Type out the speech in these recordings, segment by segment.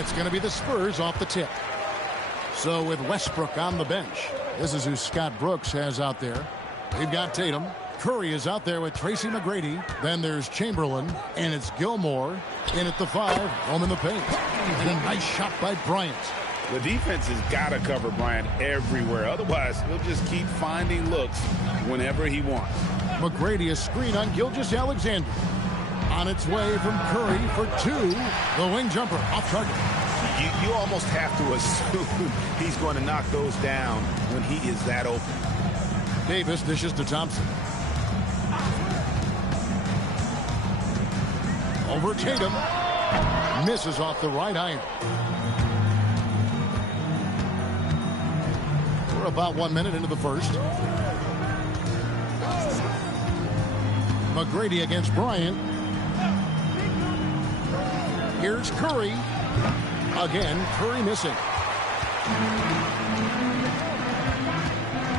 it's going to be the Spurs off the tip. So with Westbrook on the bench, this is who Scott Brooks has out there. We've got Tatum. Curry is out there with Tracy McGrady. Then there's Chamberlain, and it's Gilmore in at the 5, home in the paint. And a nice shot by Bryant. The defense has got to cover Bryant everywhere. Otherwise, he'll just keep finding looks whenever he wants. McGrady, a screen on Gilgeous-Alexander. On its way from Curry for 2. The wing jumper off target. You almost have to assume he's going to knock those down when he is that open. Davis dishes to Thompson. Over Tatum. Misses off the right iron. We're about 1 minute into the first. McGrady against Bryant. Here's Curry. Again, Curry missing.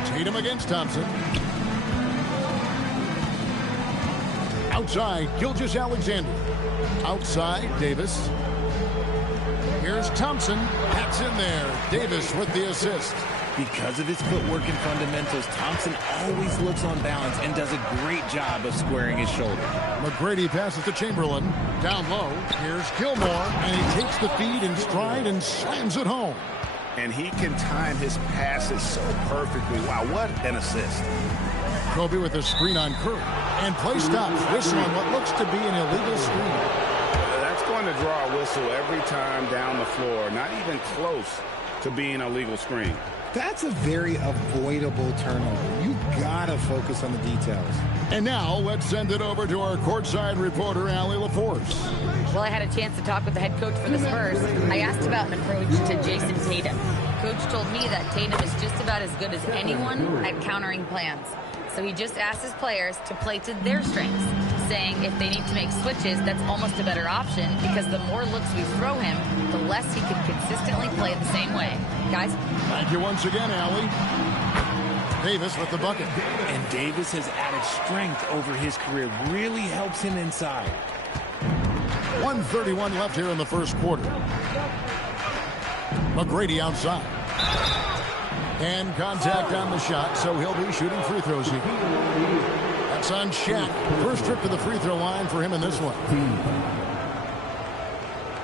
Tatum against Thompson. Outside, Gilgeous-Alexander. Outside, Davis. Here's Thompson. That's in there. Davis with the assist. Because of his footwork and fundamentals, Thompson always looks on balance and does a great job of squaring his shoulder. McGrady passes to Chamberlain. Down low. Here's Gilmore. And he takes the feed in stride and slams it home. And he can time his passes so perfectly. Wow, what an assist. Kobe with a screen on Curry. And play stops. Whistle on what looks to be an illegal screen. That's going to draw a whistle every time down the floor. Not even close to being a legal screen. That's a very avoidable turnover. You gotta focus on the details. And now let's send it over to our courtside reporter, Allie LaForce. Well, I had a chance to talk with the head coach for the Spurs. I asked about an approach to Jason Tatum. Coach told me that Tatum is just about as good as anyone at countering plans. So he just asked his players to play to their strengths, saying if they need to make switches, that's almost a better option because the more looks we throw him, the less he can consistently play the same way. Guys? Thank you once again, Allie. Davis with the bucket. And Davis has added strength over his career. Really helps him inside. 1:31 left here in the first quarter. McGrady outside. And contact on the shot, so he'll be shooting free throws here. That's on Shaq. First trip to the free throw line for him in this one.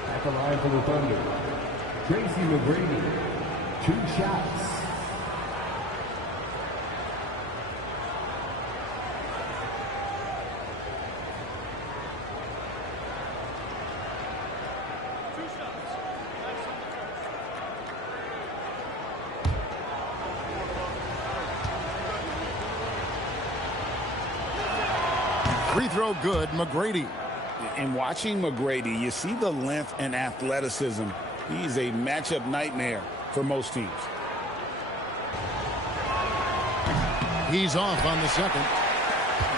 At the line for the Thunder, Tracy McGrady. 2 shots. Free throw good, McGrady. And watching McGrady, you see the length and athleticism. He's a matchup nightmare for most teams. He's off on the second.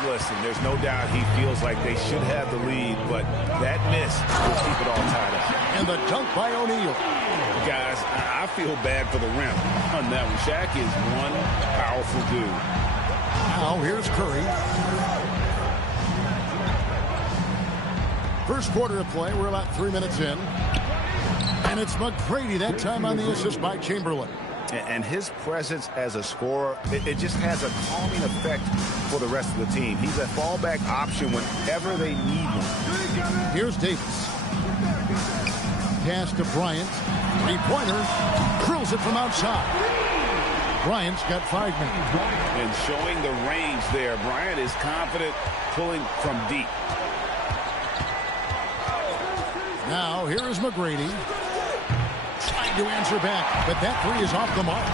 Listen, there's no doubt he feels like they should have the lead, but that miss will keep it all tied up. And the dunk by O'Neal. Guys, I feel bad for the rim on that one. Shaq is one powerful dude. Now here's Curry. First quarter of play, we're about 3 minutes in. And it's McGrady that time on the assist by Chamberlain. And his presence as a scorer, it just has a calming effect for the rest of the team. He's a fallback option whenever they need one. Here's Davis. Pass to Bryant. Three-pointer. Drills it from outside. Bryant's got 5 men. And showing the range there. Bryant is confident pulling from deep. Now, here is McGrady. Trying to answer back, but that three is off the mark.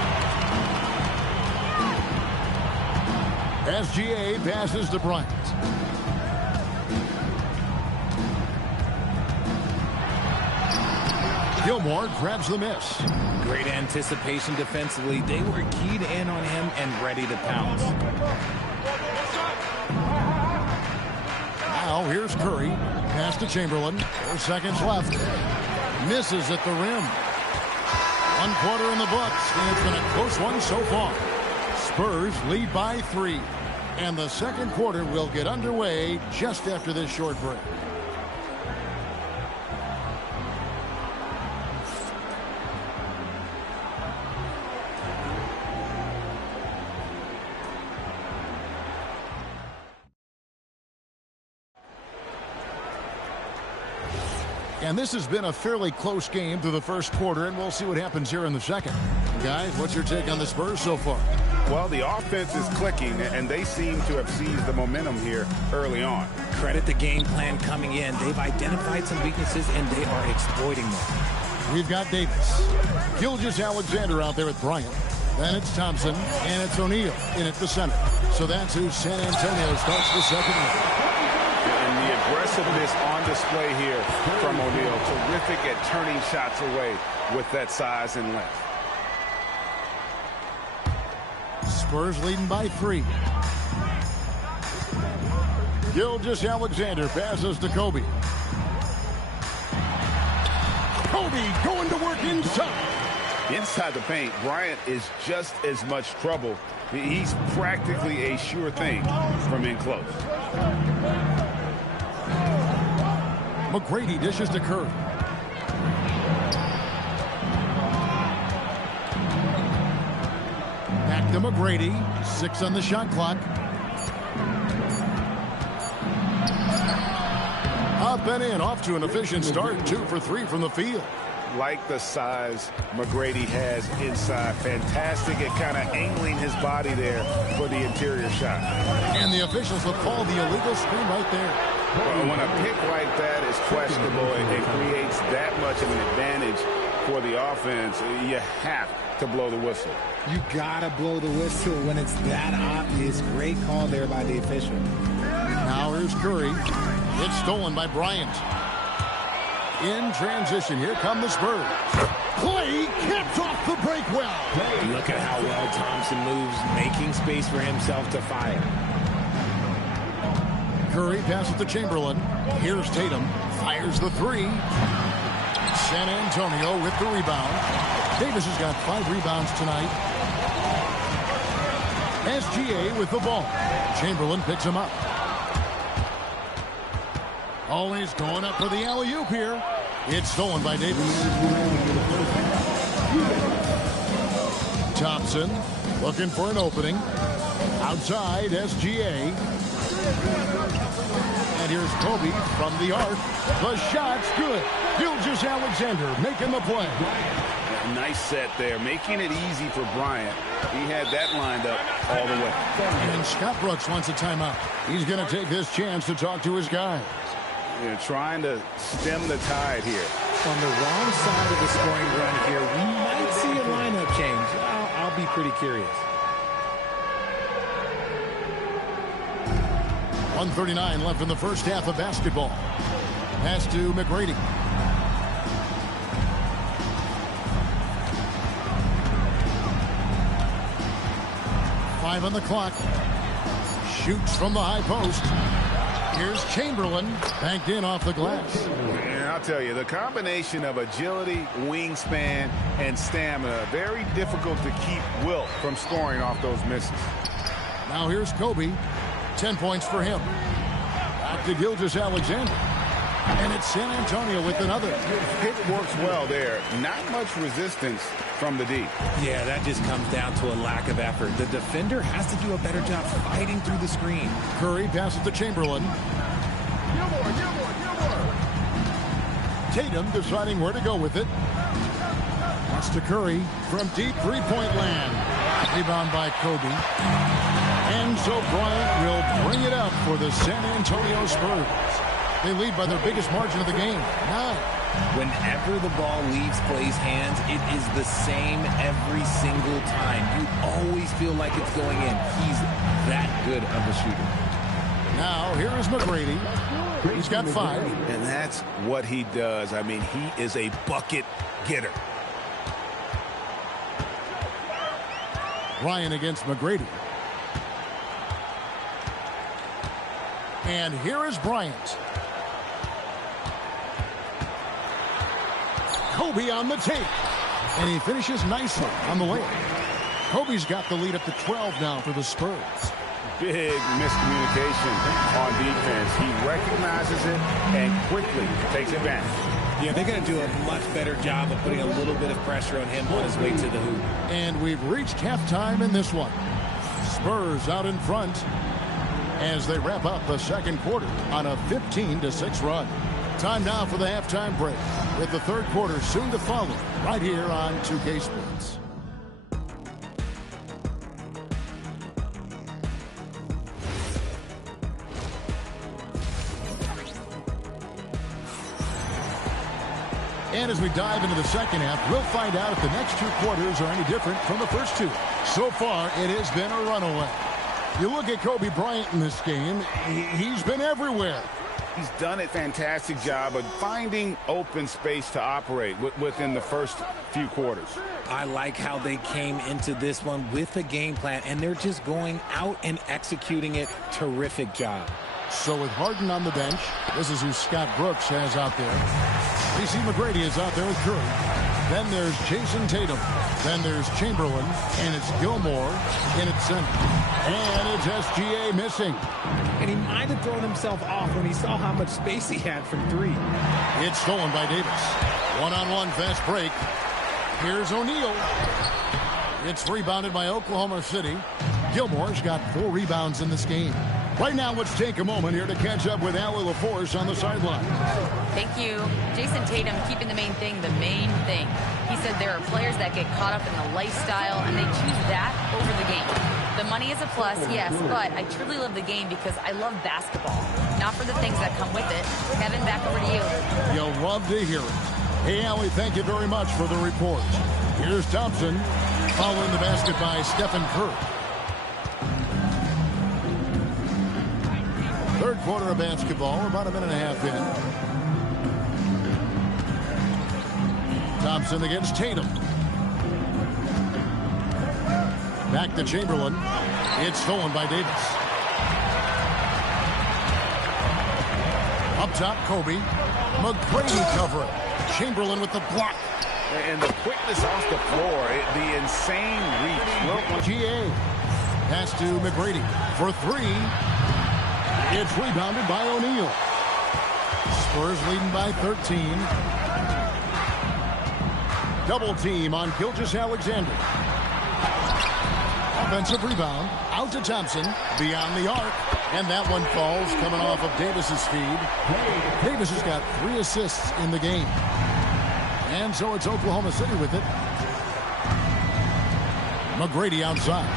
SGA passes to Bryant. Gilmore grabs the miss. Great anticipation defensively. They were keyed in on him and ready to pounce. Now, here's Curry. Pass to Chamberlain. 4 seconds left. Misses at the rim. 1 quarter in the books, and it's been a close one so far. Spurs lead by 3. And the second quarter will get underway just after this short break. And this has been a fairly close game through the first quarter, and we'll see what happens here in the second. Guys, what's your take on the Spurs so far? Well, the offense is clicking, and they seem to have seized the momentum here early on. Credit the game plan coming in. They've identified some weaknesses, and they are exploiting them. We've got Davis. Gilgeous-Alexander out there with Bryant. Then it's Thompson, and it's O'Neal in at the center. So that's who San Antonio starts the second half. And the aggressiveness on display here from O'Neal. Terrific at turning shots away with that size and length. Spurs leading by 3. Gilgeous-Alexander passes to Kobe. Kobe going to work inside. Inside the paint, Bryant is just as much trouble. He's practically a sure thing from in close. McGrady dishes to Curry. Back to McGrady. 6 on the shot clock. Up and in, off to an efficient start. 2 for 3 from the field. Like the size McGrady has inside. Fantastic at kind of angling his body there for the interior shot. And the officials have called the illegal screen right there. Well, when a pick like that is questionable and creates that much of an advantage for the offense, you have to blow the whistle. You gotta blow the whistle when it's that obvious. Great call there by the official. Now here's Curry. It's stolen by Bryant. In transition, here come the Spurs. Clay gets off the break well. Look at how well Thompson moves, making space for himself to fire. Curry passes to Chamberlain. Here's Tatum. Fires the 3. San Antonio with the rebound. Davis has got 5 rebounds tonight. SGA with the ball. Chamberlain picks him up. Always going up for the alley-oop here. It's stolen by Davis. Thompson looking for an opening. Outside, SGA. And here's Kobe from the arc. The shot's good. Gilgeous-Alexander making the play. Nice set there, making it easy for Bryant. He had that lined up all the way. And Scott Brooks wants a timeout. He's going to take this chance to talk to his guys. Trying to stem the tide here. On the wrong side of the scoring run here, we might see a lineup change. I'll be pretty curious. 1:39 left in the first half of basketball. Pass to McGrady. Five on the clock. Shoots from the high post. Here's Chamberlain, banked in off the glass. And I'll tell you, the combination of agility, wingspan, and stamina, very difficult to keep Wilt from scoring off those misses. Now here's Kobe. 10 points for him. Back to Gilgeous-Alexander. And it's San Antonio with another. It works well there. Not much resistance from the D. Yeah, that just comes down to a lack of effort. The defender has to do a better job fighting through the screen. Curry passes to Chamberlain. Tatum deciding where to go with it. Pass to Curry from deep three-point land. Rebound by Kobe. And so Bryant will bring it up for the San Antonio Spurs. They lead by their biggest margin of the game, 9. Whenever the ball leaves Clay's hands, it is the same every single time. You always feel like it's going in. He's that good of a shooter. Now, here is McGrady. He's got 5. And that's what he does. I mean, he is a bucket getter. Ryan against McGrady. And here is Bryant. Kobe on the take. And he finishes nicely on the layup. Kobe's got the lead up to 12 now for the Spurs. Big miscommunication on defense. He recognizes it and quickly takes advantage. Yeah, they're going to do a much better job of putting a little bit of pressure on him on his way to the hoop. And we've reached halftime in this one. Spurs out in front as they wrap up the second quarter on a 15-6 run. Time now for the halftime break, with the third quarter soon to follow, right here on 2K Sports. And as we dive into the second half, we'll find out if the next two quarters are any different from the first two. So far, it has been a runaway. You look at Kobe Bryant in this game, he's been everywhere. He's done a fantastic job of finding open space to operate within the first few quarters. I like how they came into this one with a game plan, and they're just going out and executing it. Terrific job. So with Harden on the bench, this is who Scott Brooks has out there. Tracy McGrady is out there with Curry. Then there's Jason Tatum. Then there's Chamberlain, and it's Gilmore in at center. And it's SGA missing. And he might have thrown himself off when he saw how much space he had from three. It's stolen by Davis. One-on-one fast break. Here's O'Neal. It's rebounded by Oklahoma City. Gilmore's got 4 rebounds in this game. Right now, let's take a moment here to catch up with Allie LaForce on the sideline. Thank you. Jason Tatum keeping the main thing the main thing. He said there are players that get caught up in the lifestyle, and they choose that over the game. The money is a plus, yes, but I truly love the game because I love basketball, not for the things that come with it. Kevin, back over to you. You'll love to hear it. Hey, Allie, thank you very much for the report. Here's Thompson following the basket by Stephen Curry. Third quarter of basketball, about a minute and a half in. Thompson against Tatum. Back to Chamberlain. It's stolen by Davis. Up top, Kobe. McGrady covering. Chamberlain with the block. And the quickness off the floor, the insane reach. GA pass to McGrady for 3. It's rebounded by O'Neal. Spurs leading by 13. Double team on Gilgeous-Alexander. Offensive rebound. Out to Thompson. Beyond the arc. And that one falls coming off of Davis's feed. Davis has got 3 assists in the game. And so it's Oklahoma City with it. McGrady outside.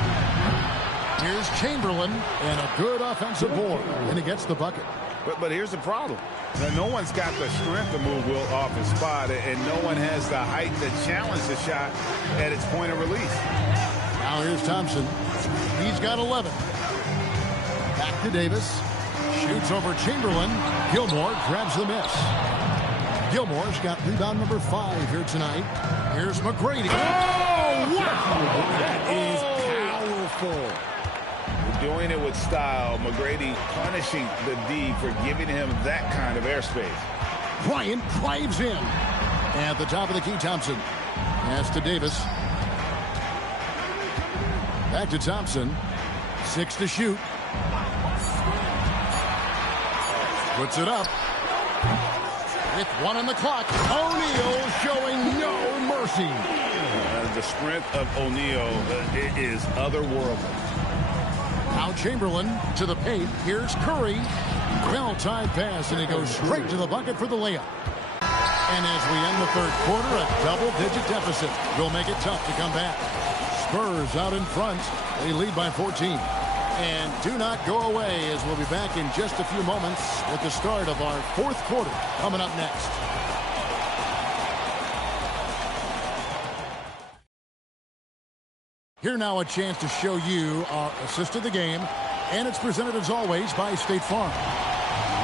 Here's Chamberlain, and a good offensive board, and he gets the bucket. But here's the problem. Now, no one's got the strength to move Wilt off his spot, and no one has the height to challenge the shot at its point of release. Now here's Thompson. He's got 11. Back to Davis. Shoots over Chamberlain. Gilmore grabs the miss. Gilmore's got rebound number 5 here tonight. Here's McGrady. Oh, wow! That is powerful. Doing it with style. McGrady punishing the D for giving him that kind of airspace. Bryant drives in. At the top of the key, Thompson. Pass to Davis. Back to Thompson. 6 to shoot. Puts it up. With 1 on the clock. O'Neal showing no mercy. The strength of O'Neal is otherworldly. Now Chamberlain to the paint. Here's Curry. Well-timed pass, and he goes straight to the bucket for the layup. And as we end the third quarter, a double-digit deficit will make it tough to come back. Spurs out in front. They lead by 14. And do not go away, as we'll be back in just a few moments with the start of our fourth quarter coming up next. Here now a chance to show you our assist of the game, and it's presented as always by State Farm.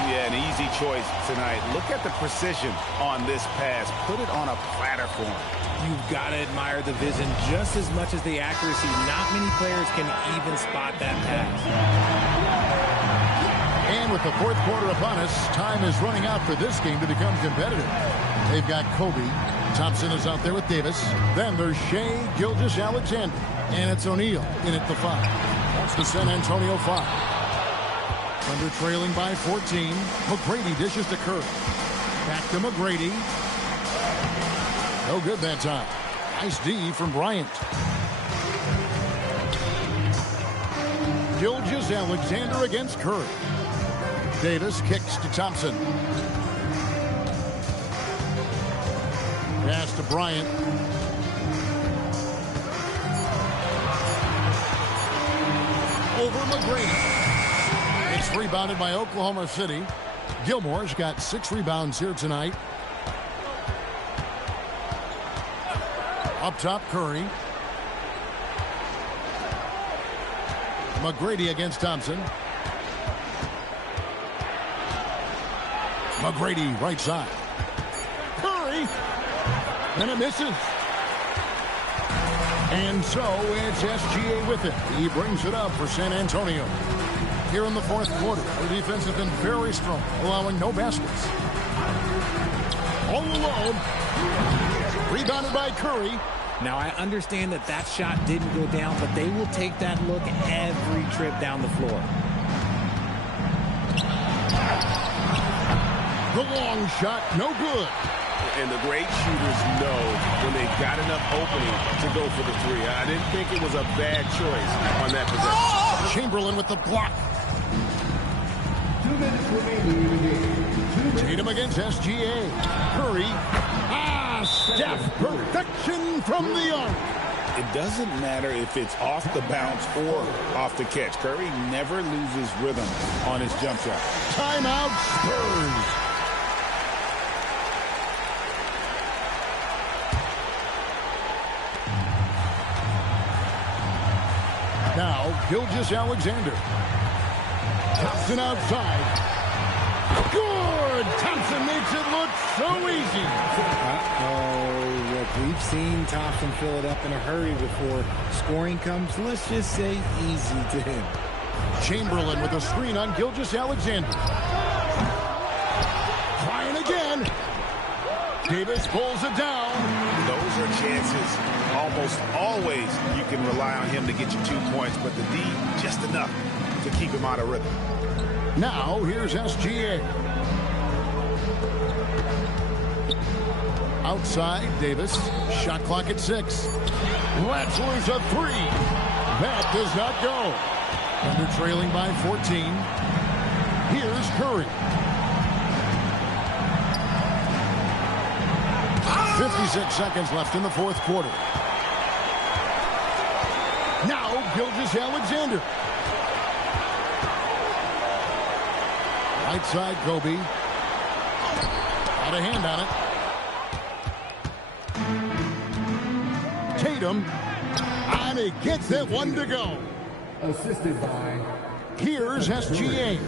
Yeah, an easy choice tonight. Look at the precision on this pass. Put it on a platter for him. You've got to admire the vision just as much as the accuracy. Not many players can even spot that pass. And with the fourth quarter upon us, time is running out for this game to become competitive. They've got Kobe. Thompson is out there with Davis. Then there's Shai Gilgeous-Alexander. And it's O'Neal in at the 5. That's the San Antonio 5. Thunder trailing by 14. McGrady dishes to Curry. Back to McGrady. No good that time. Nice D from Bryant. Gilgeous-Alexander against Curry. Davis kicks to Thompson. Pass to Bryant. Over McGrady. It's rebounded by Oklahoma City. Gilmore's got 6 rebounds here tonight. Up top, Curry. McGrady against Thompson. McGrady right side. Curry. And it misses. And so it's SGA with it. He brings it up for San Antonio. Here in the fourth quarter, the defense has been very strong, allowing no baskets. All alone. Rebounded by Curry. Now, I understand that that shot didn't go down, but they will take that look every trip down the floor. The long shot, no good. And the great shooters know when they've got enough opening to go for the three. I didn't think it was a bad choice on that possession. Chamberlain with the block. 2 minutes remaining in the game. Tatum against SGA. Curry. Steph. Perfection from the arc. It doesn't matter if it's off the bounce or off the catch. Curry never loses rhythm on his jump shot. Timeout Spurs. Now, Gilgeous-Alexander. Thompson outside. Good! Thompson makes it look so easy. Uh-oh. Look, we've seen Thompson fill it up in a hurry before scoring comes, let's just say, easy to him. Chamberlain with a screen on Gilgeous-Alexander. Trying again. Davis pulls it down. Those are chances. Almost always you can rely on him to get you 2 points, but the D just enough to keep him out of rhythm. Now, here's SGA. Outside, Davis. Shot clock at 6. Lets loose a 3. That does not go. Thunder trailing by 14. Here's Curry. 56 seconds left in the fourth quarter. Now, Gilgeous-Alexander. Right side, Kobe. Got a hand on it. Tatum. And he gets it, 1 to go. Assisted by... Here's SGA.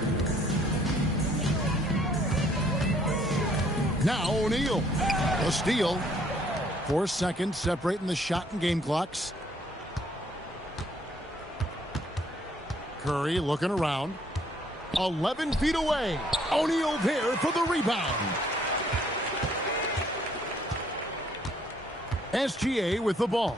Now O'Neal. A steal. 4 seconds separating the shot and game clocks. Curry looking around. 11 feet away. O'Neal there for the rebound. SGA with the ball.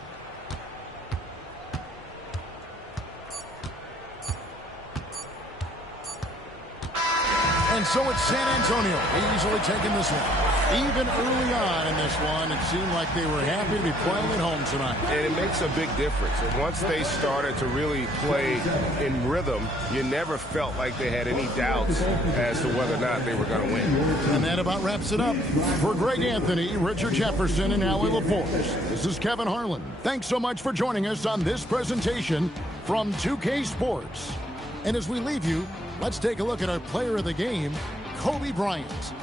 And so it's San Antonio easily taking this one. Even early on in this one, it seemed like they were happy to be playing at home tonight. And it makes a big difference. And once they started to really play in rhythm, you never felt like they had any doubts as to whether or not they were going to win. And that about wraps it up. For Greg Anthony, Richard Jefferson, and Allie LaForce, this is Kevin Harlan. Thanks so much for joining us on this presentation from 2K Sports. And as we leave you, let's take a look at our player of the game, Kobe Bryant.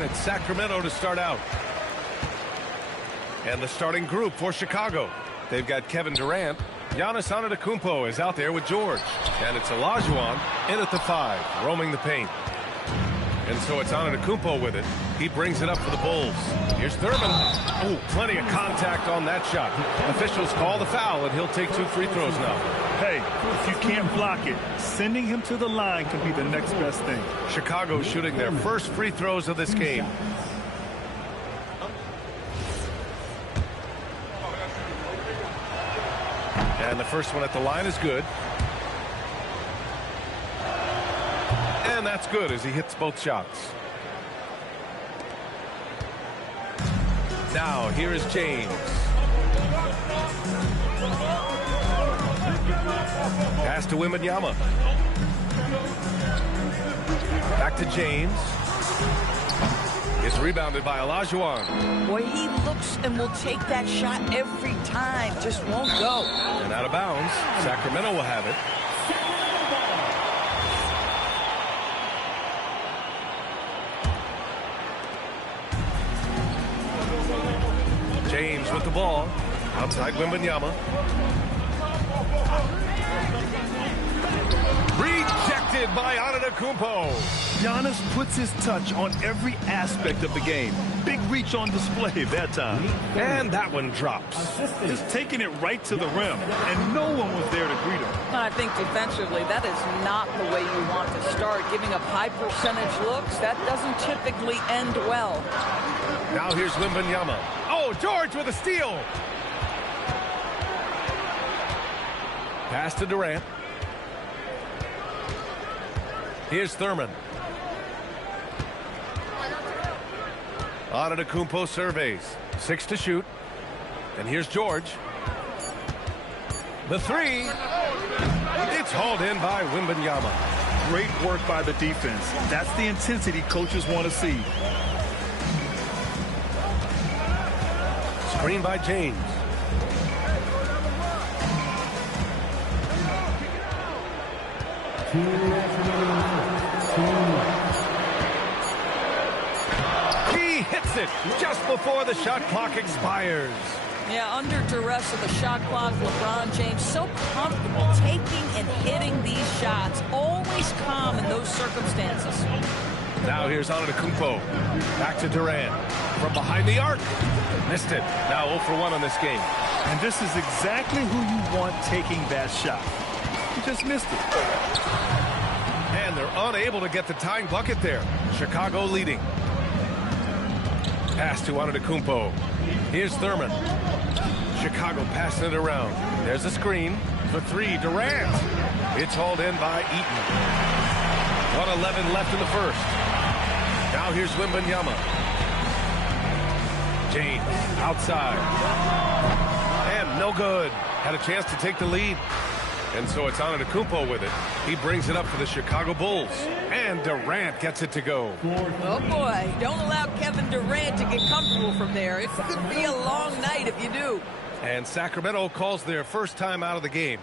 And it's Sacramento to start out. And the starting group for Chicago. They've got Kevin Durant. Giannis Antetokounmpo is out there with George. And it's Olajuwon in at the 5, roaming the paint. And so it's Antetokounmpo with it. He brings it up for the Bulls. Here's Thurman. Oh, plenty of contact on that shot. Officials call the foul, and he'll take 2 free throws now. Hey, if you can't block it, sending him to the line can be the next best thing. Chicago shooting their first free throws of this game. And the first one at the line is good. And that's good as he hits both shots. Now, here is James. Pass to Wembanyama. Back to James. It's rebounded by Olajuwon. Boy, he looks and will take that shot every time. Just won't go. And out of bounds. Sacramento will have it. James with the ball. Outside Wembanyama. Rejected by Antetokounmpo. Giannis puts his touch on every aspect of the game. Big reach on display that time. And that one drops. Just taking it right to the rim, and no one was there to greet him. I think defensively, that is not the way you want to start. Giving up high percentage looks, that doesn't typically end well. Now here's Wembanyama. Oh, George with a steal. Pass to Durant. Here's Thurman. Antetokounmpo surveys. 6 to shoot. And here's George. The 3. It's hauled in by Wembanyama. Great work by the defense. That's the intensity coaches want to see. Screen by James. He hits it just before the shot clock expires. Yeah, under duress of the shot clock, LeBron James so comfortable taking and hitting these shots. Always calm in those circumstances. Now here's Antetokounmpo. Back to Durant. From behind the arc. Missed it. Now 0 for 1 on this game. And this is exactly who you want taking that shot. He just missed it. And they're unable to get the tying bucket there. Chicago leading. Pass to Antetokounmpo. Here's Thurman. Chicago passing it around. There's a screen for 3. Durant. It's hauled in by Eaton. 1:11 left in the first. Now here's Wembanyama. James outside. And no good. Had a chance to take the lead. And so it's Antetokounmpo with it. He brings it up for the Chicago Bulls. And Durant gets it to go. Oh, boy. Don't allow Kevin Durant to get comfortable from there. It could be a long night if you do. And Sacramento calls their first time out of the game.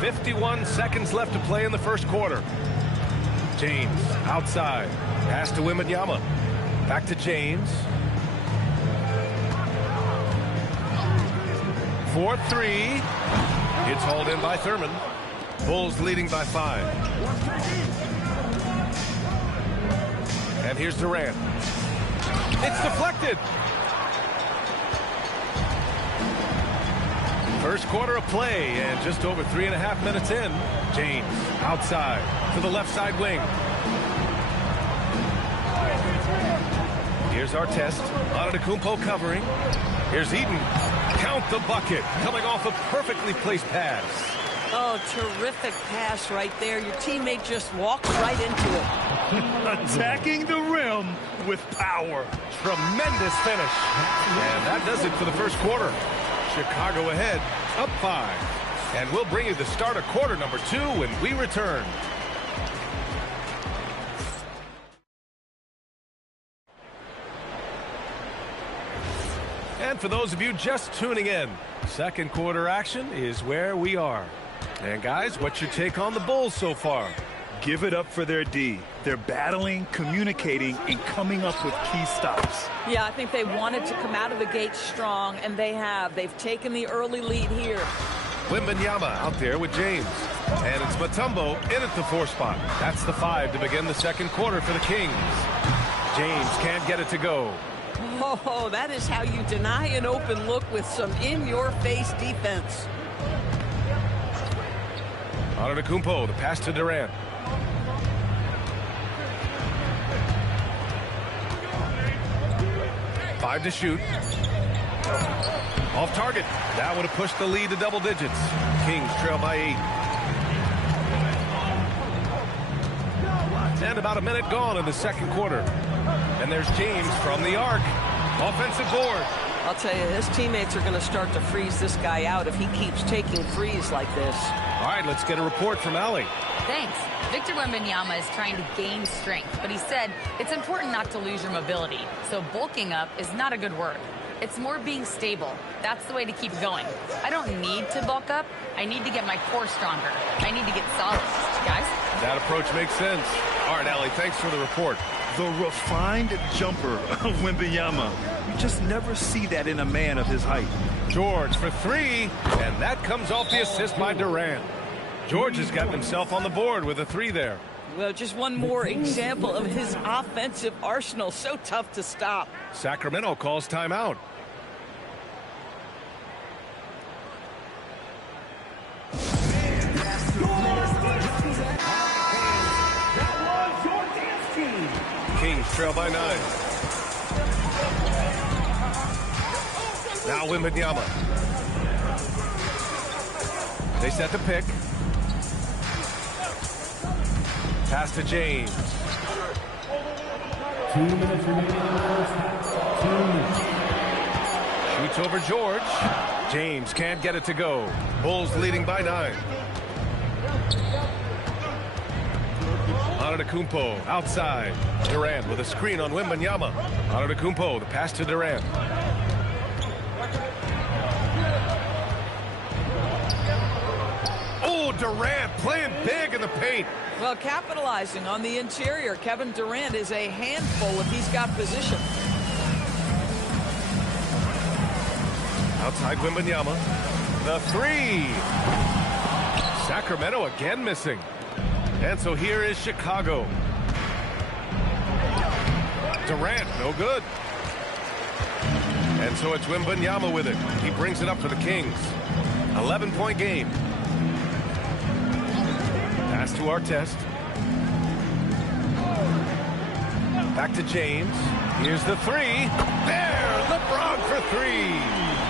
.51 seconds left to play in the first quarter. James outside. Pass to Wembanyama. Back to James. 4-3. It's hauled in by Thurman. Bulls leading by 5. And here's Durant. It's deflected. First quarter of play, and just over 3.5 minutes in. James outside to the left side wing. Here's Artest. Antetokounmpo covering. Here's Eaton. Count the bucket. Coming off a perfectly placed pass. Oh, terrific pass right there. Your teammate just walked right into it. Attacking the rim with power. Tremendous finish. And that does it for the first quarter. Chicago ahead, up 5. And we'll bring you the start of quarter number 2 when we return. And for those of you just tuning in, second quarter action is where we are. And guys, what's your take on the Bulls so far? Give it up for their D. They're battling, communicating, and coming up with key stops. Yeah, I think they wanted to come out of the gate strong, and they have. They've taken the early lead here. Wembanyama out there with James. And it's Mutombo in at the 4 spot. That's the 5 to begin the second quarter for the Kings. James can't get it to go. Oh, that is how you deny an open look with some in-your-face defense. Antetokounmpo, the pass to Durant. Five to shoot. Off target. That would have pushed the lead to double digits. Kings trail by 8. And about a minute gone in the second quarter. And there's James from the arc. Offensive board. I'll tell you, his teammates are going to start to freeze this guy out if he keeps taking threes like this. All right, let's get a report from Allie. Thanks. Victor Wembanyama is trying to gain strength, but he said it's important not to lose your mobility. So bulking up is not a good word. It's more being stable. That's the way to keep going. I don't need to bulk up. I need to get my core stronger. I need to get solid. Guys? That approach makes sense. All right, Allie, thanks for the report. The refined jumper of Wembanyama. You just never see that in a man of his height. George for 3, and that comes off the assist by Durant. George has gotten himself on the board with a 3 there. Well, just one more example of his offensive arsenal. So tough to stop. Sacramento calls timeout. Kings trail by 9. Now Wembanyama. They set the pick. Pass to James. 2 minutes remaining in the first half. 2 minutes. Shoots over George. James can't get it to go. Bulls leading by 9. Antetokounmpo outside. Durant with a screen on Wembanyama. Antetokounmpo, the pass to Durant. Oh, Durant playing big in the paint. Well, capitalizing on the interior. Kevin Durant is a handful if he's got position. Outside Wembanyama. The 3. Sacramento again missing. And so here is Chicago. Durant, no good. And so it's Wembanyama with it. He brings it up for the Kings. 11-point game. Pass to Artest. Back to James. Here's the 3. There, LeBron for 3.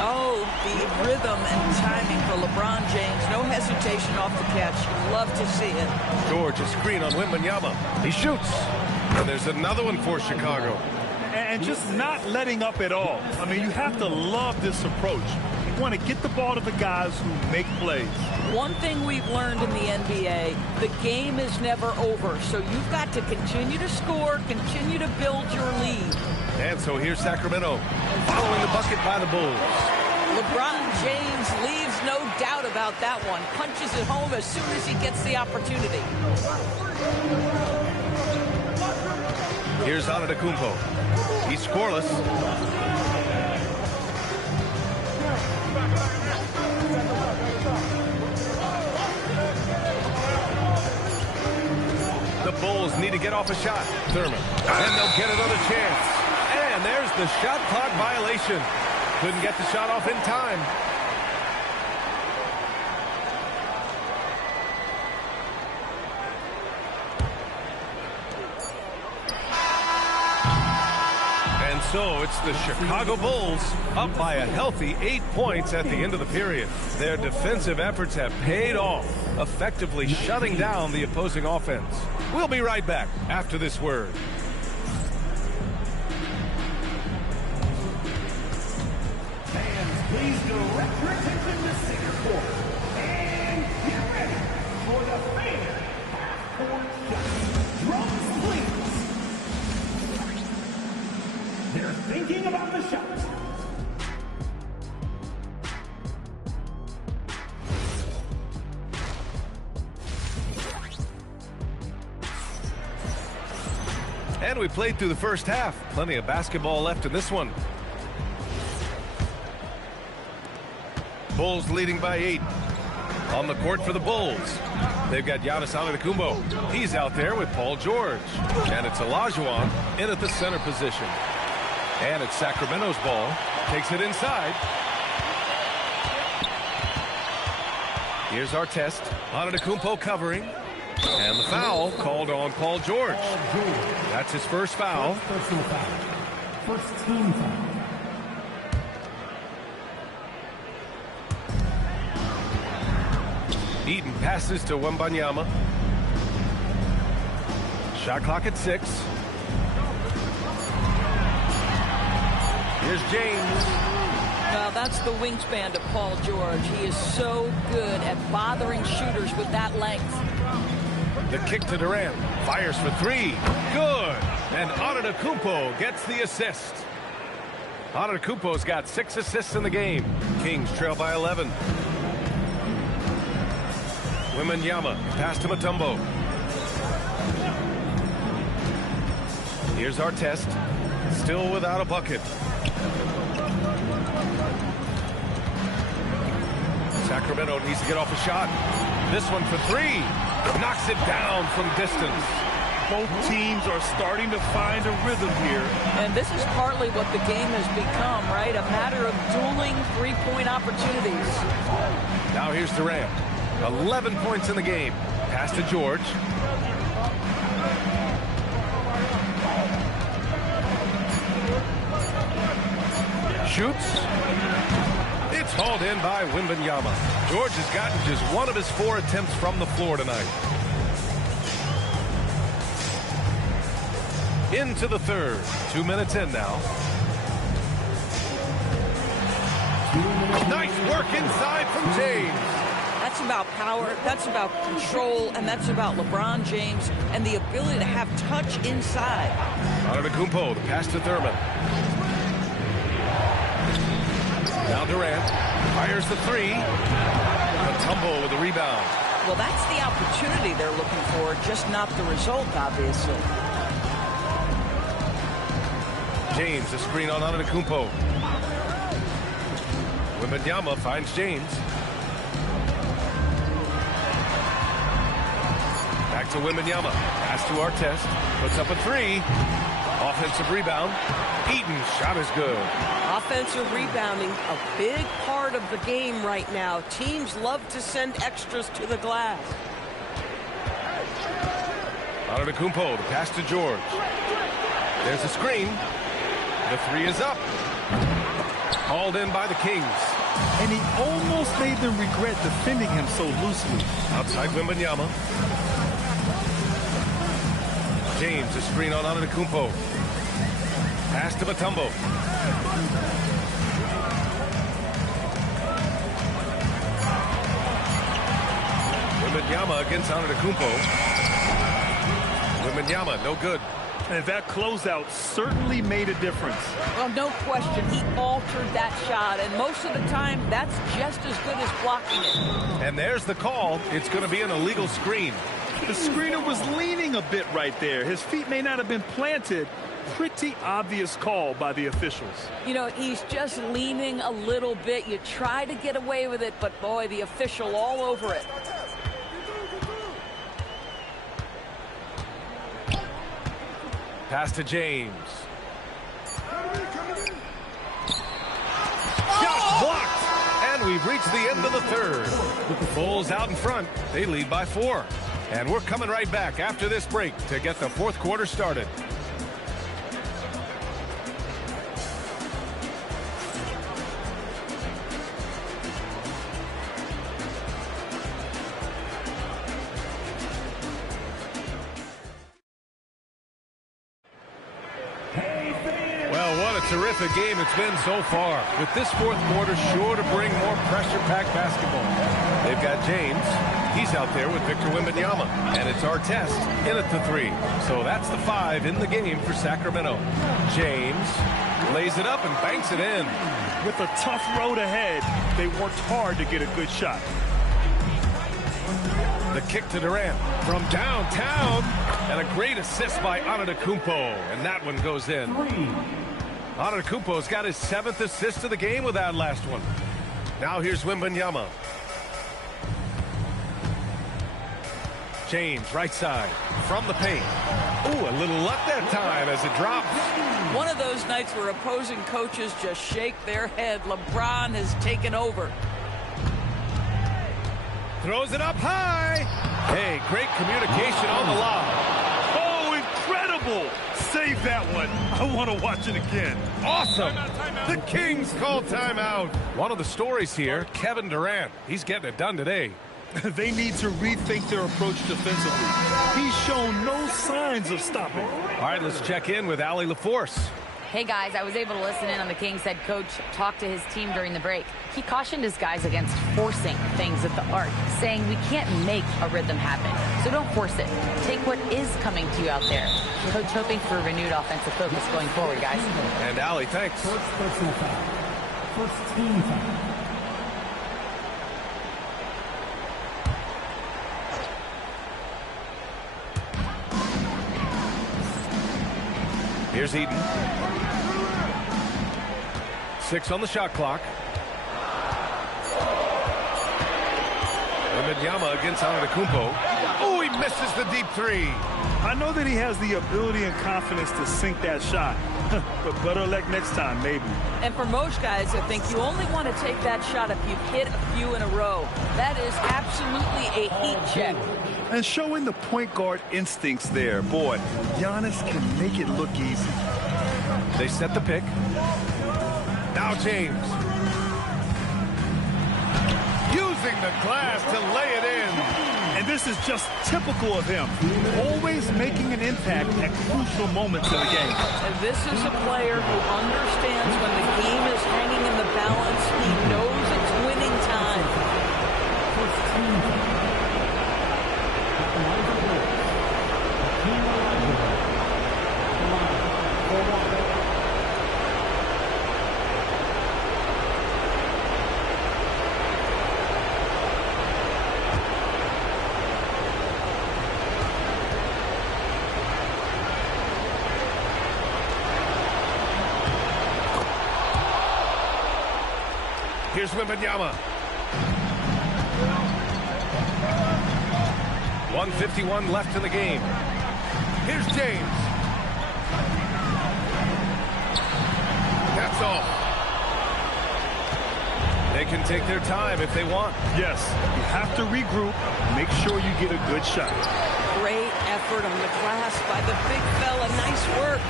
Oh, the rhythm and timing for LeBron James. No hesitation off the catch. You love to see it. George, a screen on Wembanyama. He shoots. And there's another one for Chicago. And just not letting up at all. I mean, you have to love this approach. You want to get the ball to the guys who make plays. One thing we've learned in the NBA, the game is never over. So you've got to continue to score, continue to build your lead. And so here's Sacramento, following the bucket by the Bulls. LeBron James leaves no doubt about that one. Punches it home as soon as he gets the opportunity. Here's Antetokounmpo. He's scoreless. The Bulls need to get off a shot. Thurman. And they'll get another chance. And there's the shot clock violation. Couldn't get the shot off in time. And And so it's the Chicago Bulls up by a healthy 8 points at the end of the period. Their defensive efforts have paid off, effectively shutting down the opposing offense. We'll be right back after this word. Fans, please direct your attention to center court. And get ready for the fan half-court shot. Drums, please. They're thinking about the shot. And we played through the first half. Plenty of basketball left in this one. Bulls leading by 8. On the court for the Bulls, they've got Giannis Antetokounmpo. He's out there with Paul George. And it's Olajuwon in at the center position. And it's Sacramento's ball. Takes it inside. Here's our test. Antetokounmpo covering. And the foul called on Paul George. That's his first foul. Personal foul. First team foul. Eaton passes to Wembanyama. Shot clock at 6. Here's James. Well, that's the wingspan to Paul George. He is so good at bothering shooters with that length. The kick to Durant. Fires for 3. Good. And Antetokounmpo gets the assist. Antetokounmpo's got 6 assists in the game. Kings trail by 11. Wembanyama pass to Mutombo. Here's our test. Still without a bucket. Sacramento needs to get off a shot. This one for 3. Knocks it down from distance. Both teams are starting to find a rhythm here. And this is partly what the game has become, right? A matter of dueling three-point opportunities. Now here's Durant. 11 points in the game. Pass to George. Shoots. It's hauled in by Wembanyama. George has gotten just 1 of his 4 attempts from the floor tonight. Into the third. 2 minutes in now. Nice work inside from James. That's about power, that's about control, and that's about LeBron James and the ability to have touch inside. Antetokounmpo, the pass to Thurman. Now Durant fires the 3. Mutombo with the rebound. Well, that's the opportunity they're looking for, just not the result, obviously. James, a screen on Antetokounmpo. Wembanyama finds James. Back to Wembanyama. Pass to Artest. Puts up a 3. Offensive rebound. Eaton, shot is good. Offensive rebounding, a big part of the game right now. Teams love to send extras to the glass. Antetokounmpo, the pass to George. There's a screen. The 3 is up. Called in by the Kings. And he almost made them regret defending him so loosely. Outside Wembanyama. James, a screen on Antetokounmpo. Pass to Mutombo. Wembanyama against Antetokounmpo. Wembanyama, no good. And that closeout certainly made a difference. Well, no question, he altered that shot, and most of the time, that's just as good as blocking it. And there's the call. It's going to be an illegal screen. The screener was leaning a bit right there. His feet may not have been planted. Pretty obvious call by the officials. You know, he's just leaning a little bit. You try to get away with it, but boy, the official all over it. Pass to James. Shot blocked. And we've reached the end of the third. Bulls out in front. They lead by 4. And we're coming right back after this break to get the fourth quarter started. a terrific game it's been so far. With this fourth quarter sure to bring more pressure-packed basketball. They've got James. He's out there with Victor Wembanyama. And it's Artest in at the 3. So that's the 5 in the game for Sacramento. James lays it up and banks it in. With a tough road ahead, they worked hard to get a good shot. The kick to Durant from downtown. And a great assist by Antetokounmpo. And that one goes in. Antetokounmpo's got his 7th assist of the game with that last one. Now here's Wembanyama. James, right side, from the paint. Ooh, a little luck that time as it drops. One of those nights where opposing coaches just shake their head. LeBron has taken over. Throws it up high. Hey, great communication on the lob. Oh, incredible. Save that one. I want to watch it again. Awesome. The Kings call timeout. One of the stories here, Kevin Durant. He's getting it done today. They need to rethink their approach defensively. He's shown no signs of stopping. All right, let's check in with Allie LaForce. Hey, guys, I was able to listen in on the Kings head coach talk to his team during the break. He cautioned his guys against forcing things at the arc, saying we can't make a rhythm happen, so don't force it. Take what is coming to you out there. Coach hoping for a renewed offensive focus going forward, guys. And Allie, thanks. First team foul. Here's Eden. 6 on the shot clock. Wembanyama against Antetokounmpo. Oh, he misses the deep 3. I know that he has the ability and confidence to sink that shot. But better luck next time, maybe. And for most guys, I think you only want to take that shot if you've hit a few in a row. That is absolutely a heat check. And showing the point guard instincts there. Boy, Giannis can make it look easy. They set the pick. Now James. Using the glass to lay it in. And this is just typical of him. Always making an impact at crucial moments in the game. And this is a player who understands when the game is hanging in the balance. He knows it's winning time. Here's Wembanyama. 1:51 left in the game. Here's James. That's all. They can take their time if they want. Yes, you have to regroup. Make sure you get a good shot. Great effort on the glass by the big fella. Nice work.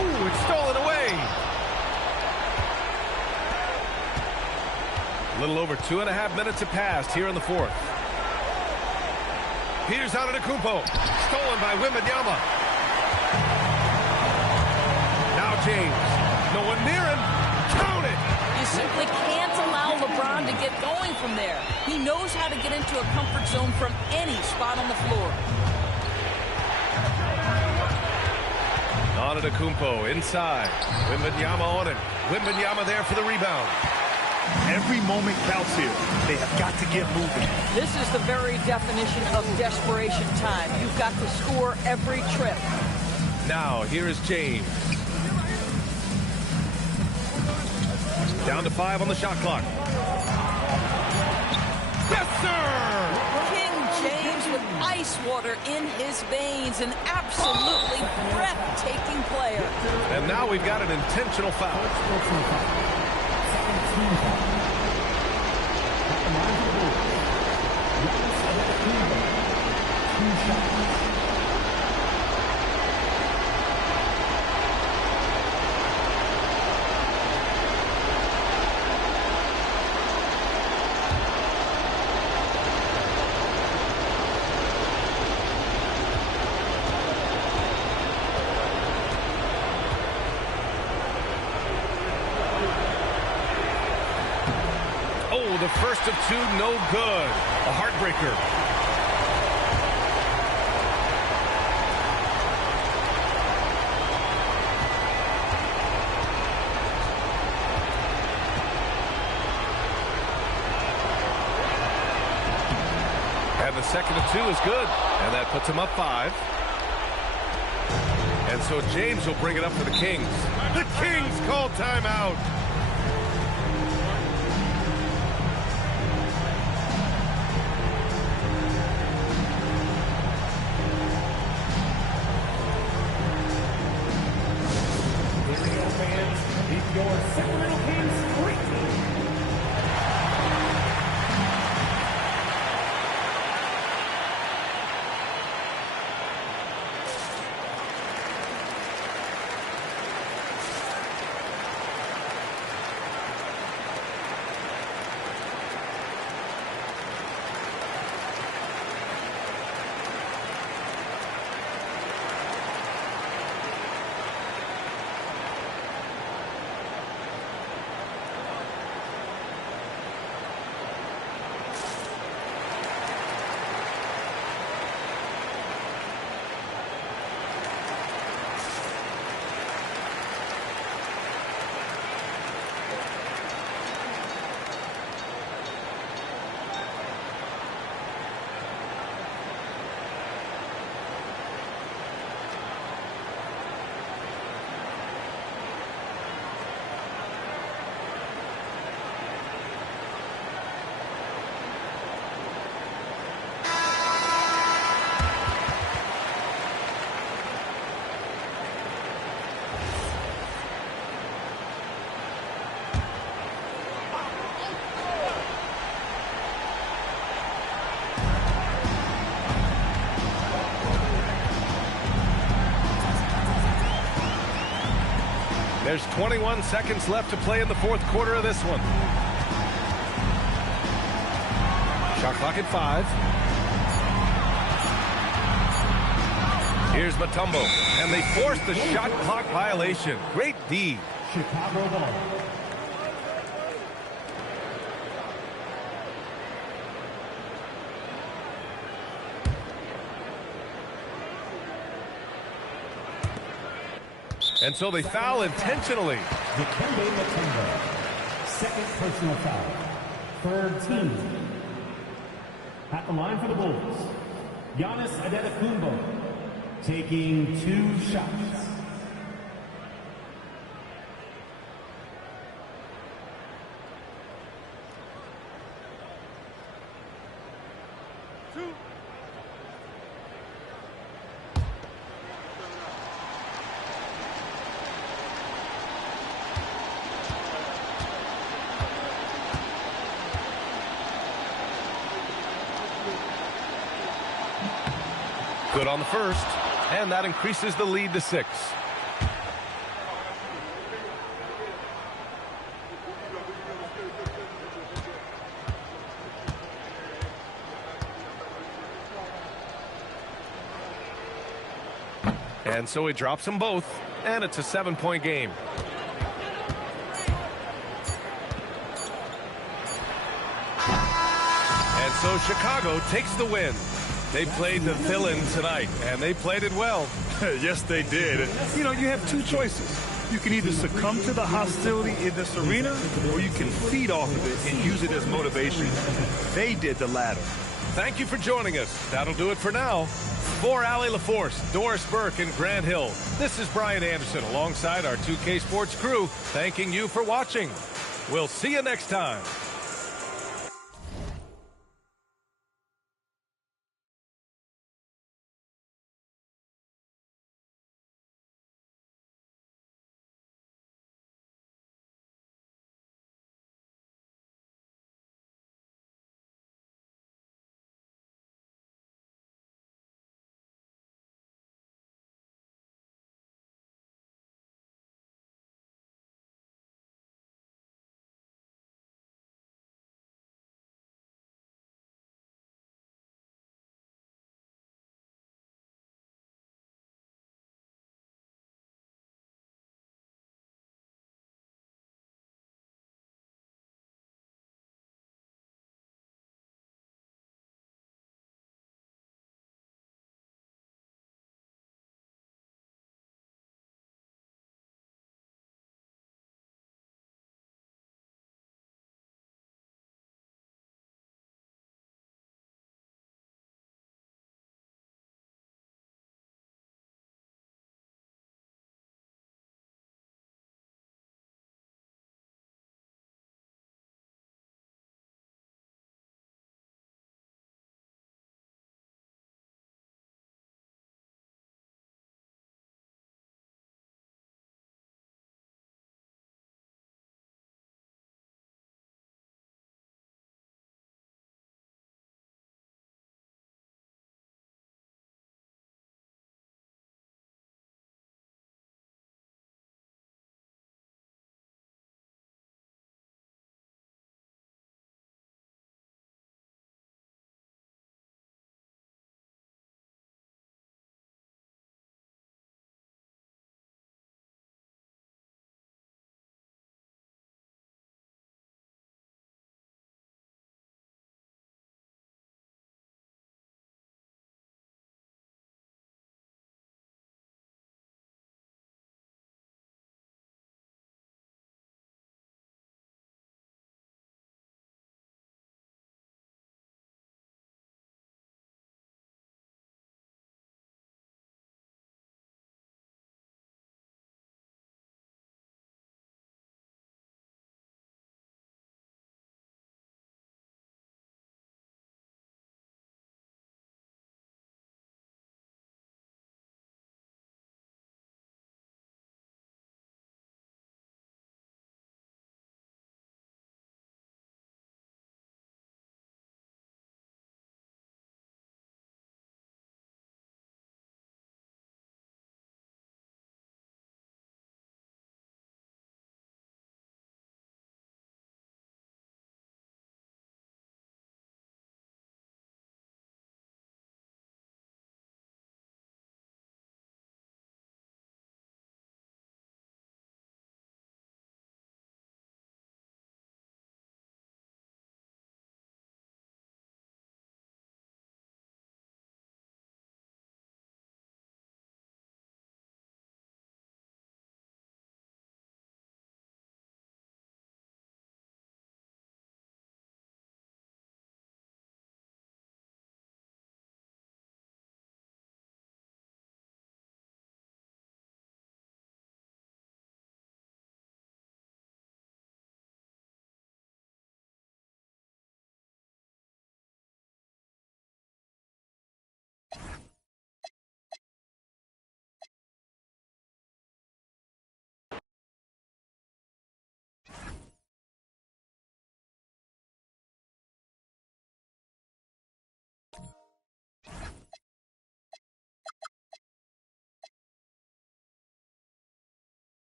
Ooh, it's stolen away. A little over 2.5 minutes have passed here in the fourth. Here's Antetokounmpo. Stolen by Wembanyama. Now James. No one near him. Count it. You simply can't allow LeBron to get going from there. He knows how to get into a comfort zone from any spot on the floor. Antetokounmpo inside. Wembanyama on it. Wembanyama there for the rebound. Every moment counts here. They have got to get moving. This is the very definition of desperation time. You've got to score every trip. Now, here is James. Down to 5 on the shot clock. Yes, sir! King James with ice water in his veins. An absolutely breathtaking player. And now we've got an intentional foul. the first of two, no good. A heartbreaker. And the second of two is good. And that puts him up 5. And so James will bring it up for the Kings. The Kings call timeout. Here we go, fans. Meet your Sacramento Kings great team. There's 21 seconds left to play in the fourth quarter of this one. Shot clock at 5. Here's Mutombo, and they force the shot clock violation. Great D. Chicago ball. And so they foul intentionally. Dikembe Mutombo. Second personal foul. Third team. At the line for the Bulls, Giannis Antetokounmpo taking 2 shots. Good on the first, and that increases the lead to 6. And so he drops them both, and it's a 7-point game. And so Chicago takes the win. They played the villain tonight, and they played it well. Yes, they did. You know, you have 2 choices. You can either succumb to the hostility in this arena, or you can feed off of it and use it as motivation. They did the latter. Thank you for joining us. That'll do it for now. For Allie LaForce, Doris Burke, and Grant Hill, this is Brian Anderson alongside our 2K Sports crew, thanking you for watching. We'll see you next time.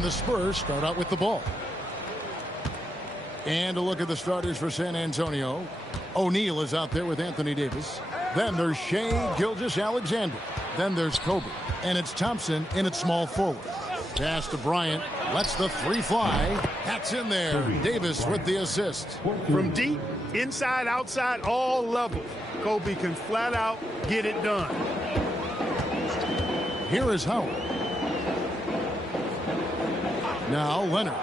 And the Spurs start out with the ball. And a look at the starters for San Antonio. O'Neal is out there with Anthony Davis. Then there's Shai Gilgeous-Alexander. Then there's Kobe. And it's Thompson in at small forward. Pass to Bryant. Lets the three fly. That's in there. Davis with the assist. From deep, inside, outside, all levels, Kobe can flat out get it done. Here is Howard. Now Leonard.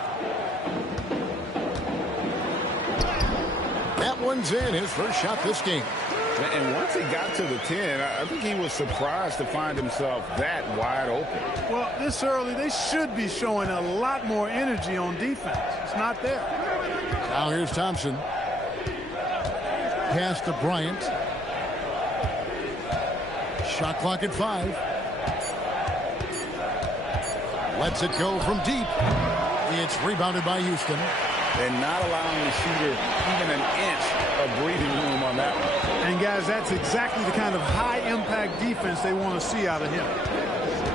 That one's in. His first shot this game. And once he got to the 10, I think he was surprised to find himself that wide open. Well, this early, they should be showing a lot more energy on defense. It's not there. Now here's Thompson. Pass to Bryant. Shot clock at 5. Lets it go from deep. It's rebounded by Houston. And not allowing the shooter even an inch of breathing room on that one. And, guys, that's exactly the kind of high-impact defense they want to see out of him.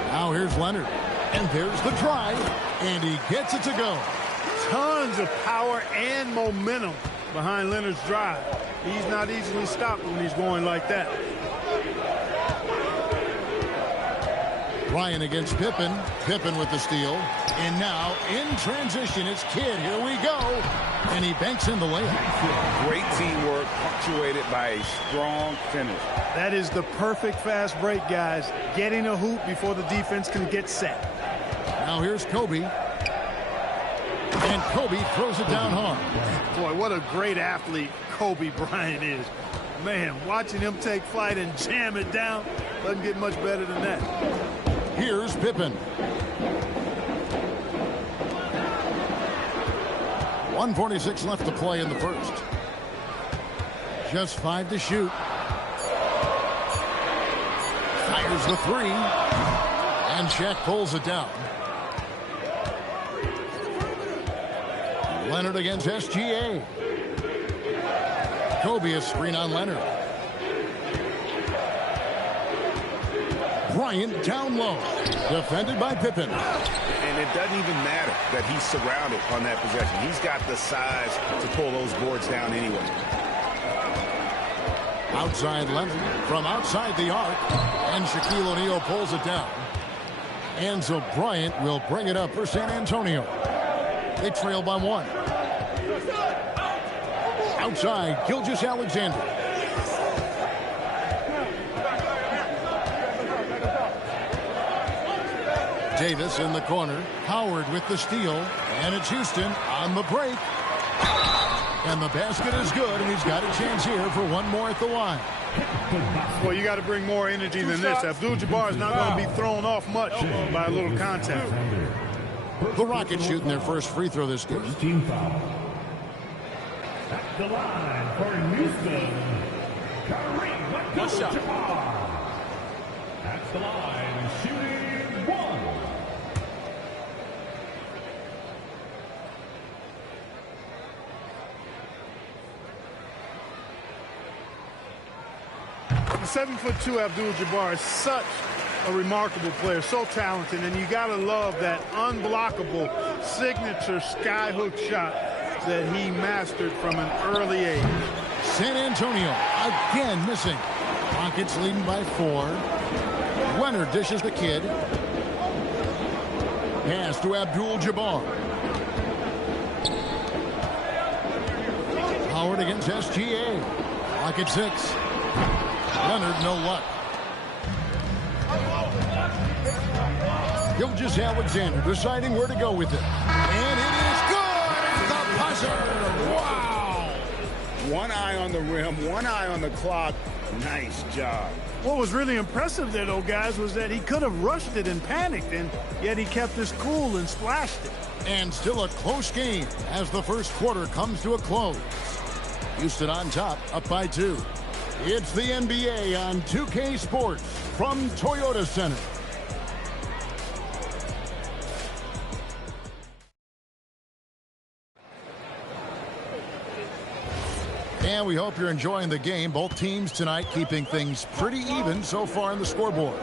Now here's Leonard. And there's the drive. And he gets it to go. Tons of power and momentum behind Leonard's drive. He's not easily stopped when he's going like that. Bryant against Pippen. Pippen with the steal. And now in transition, it's Kidd. Here we go. And he banks in the layup. Great teamwork punctuated by a strong finish. That is the perfect fast break, guys. Getting a hoop before the defense can get set. Now here's Kobe. And Kobe throws it down hard. Boy, what a great athlete Kobe Bryant is. Man, watching him take flight and jam it down doesn't get much better than that. Here's Pippen. 1:46 left to play in the first. Just 5 to shoot. Fires the 3. And Shaq pulls it down. Leonard against SGA. Kobe a screen on Leonard. Bryant down low. Defended by Pippen. And it doesn't even matter that he's surrounded on that possession. He's got the size to pull those boards down anyway. Outside Leonard from outside the arc. And Shaquille O'Neal pulls it down. And so Bryant will bring it up for San Antonio. They trail by 1. Outside, Gilgeous-Alexander. Davis in the corner. Howard with the steal. And it's Houston on the break. And the basket is good, and he's got a chance here for one more at the line. Well, you got to bring more energy than this. Abdul-Jabbar is not going to be thrown off much by a little contact. The Rockets shooting their first free throw this game. Team foul. At the line for Houston, Kareem Abdul-Jabbar. At the line, shooting 1. The 7'2" Abdul-Jabbar is such a remarkable player, so talented, and you got to love that unblockable signature skyhook shot that he mastered from an early age. San Antonio again missing. Rockets leading by 4. Leonard dishes the Kid. Pass to Abdul-Jabbar. Howard against SGA. Clock at 6. Leonard, no luck. Gilgeous-Alexander deciding where to go with it. And it is good at the buzzer. Wow. One eye on the rim, one eye on the clock. Nice job. What was really impressive there, though, guys, was that he could have rushed it and panicked, and yet he kept his cool and splashed it. And still a close game as the first quarter comes to a close. Houston on top, up by 2. It's the NBA on 2K Sports from Toyota Center. And we hope you're enjoying the game. Both teams tonight keeping things pretty even so far in the scoreboard.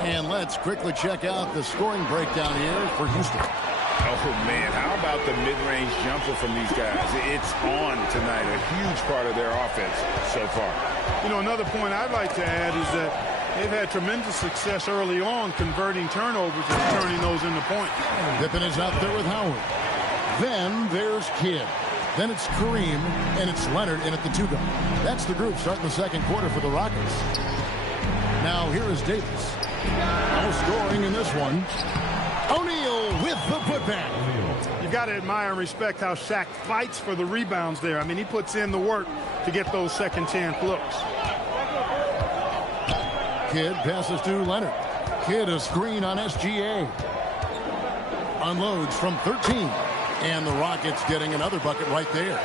And let's quickly check out the scoring breakdown here for Houston. Oh, man, how about the mid-range jumper from these guys? It's on tonight, a huge part of their offense so far. You know, another point I'd like to add is that they've had tremendous success early on converting turnovers and turning those into points. Pippen is out there with Howard. Then there's Kidd. Then it's Kareem, and it's Leonard in at the 2-guard. That's the group starting the second quarter for the Rockets. Now here is Davis. No scoring in this one. O'Neal with the putback. You got to admire and respect how Shaq fights for the rebounds there. I mean, he puts in the work to get those second chance looks. Kidd passes to Leonard. Kidd a screen on SGA. Unloads from 13. And the Rockets getting another bucket right there.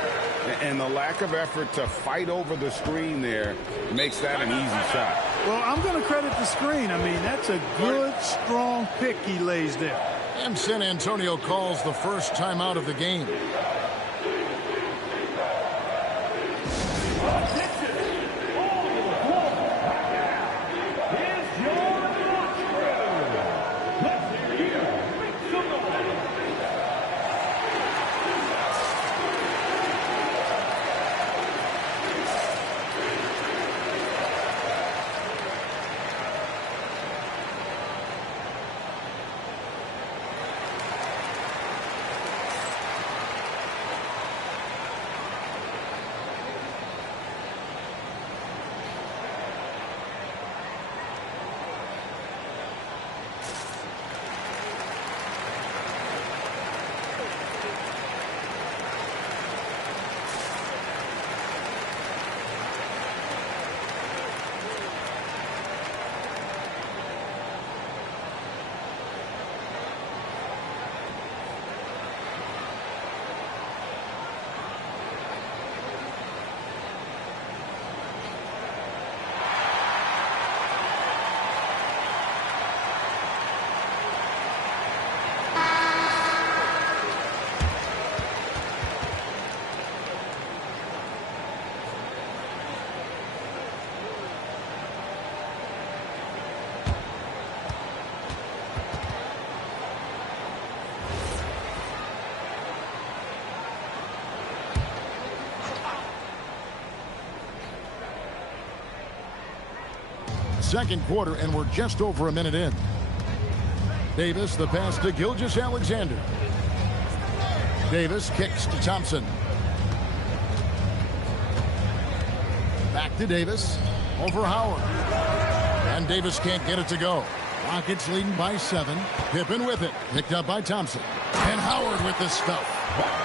And the lack of effort to fight over the screen there makes that an easy shot. Well, I'm going to credit the screen. I mean, that's a good, strong pick he lays there. And San Antonio calls the first timeout of the game. Second quarter, and we're just over a minute in. Davis, the pass to Gilgeous-Alexander. Davis kicks to Thompson. Back to Davis. Over Howard. And Davis can't get it to go. Rockets leading by 7. Pippen with it. Picked up by Thompson. And Howard with the stuff.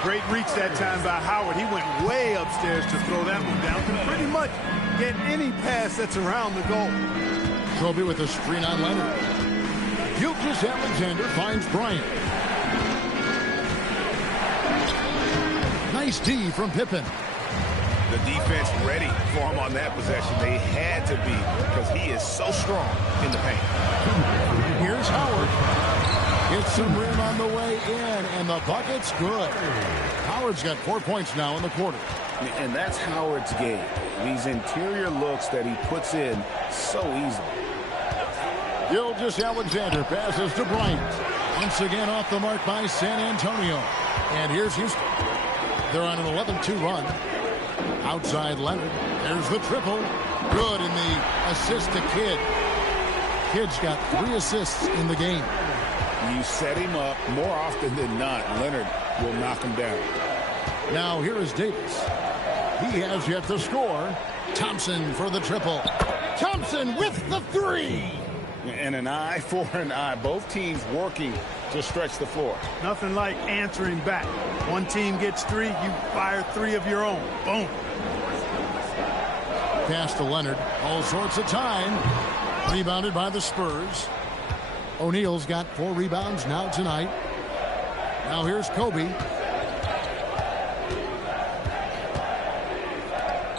Great reach that time by Howard. He went way upstairs to throw that one down. Can pretty much get any pass that's around the goal. Kobe with a screen on Leonard. Gilgeous-Alexander finds Bryant. Nice D from Pippen. The defense ready for him on that possession. They had to be because he is so strong in the paint. Here's Howard. Gets some rim on the way in, and the bucket's good. Howard's got 4 points now in the quarter. And that's Howard's game. These interior looks that he puts in so easily. Gilgeous-Alexander passes to Bryant. Once again off the mark by San Antonio. And here's Houston. They're on an 11-2 run. Outside Leonard. There's the triple. Good in the assist to Kidd. Kidd's got 3 assists in the game. You set him up more often than not. Leonard will knock him down. Now here is Davis. He has yet to score. Thompson for the triple. Thompson with the 3. And an eye for an eye. Both teams working to stretch the floor. Nothing like answering back. One team gets 3, you fire 3 of your own. Boom. Pass to Leonard. All sorts of time. Rebounded by the Spurs. O'Neal's got 4 rebounds now tonight. Now here's Kobe.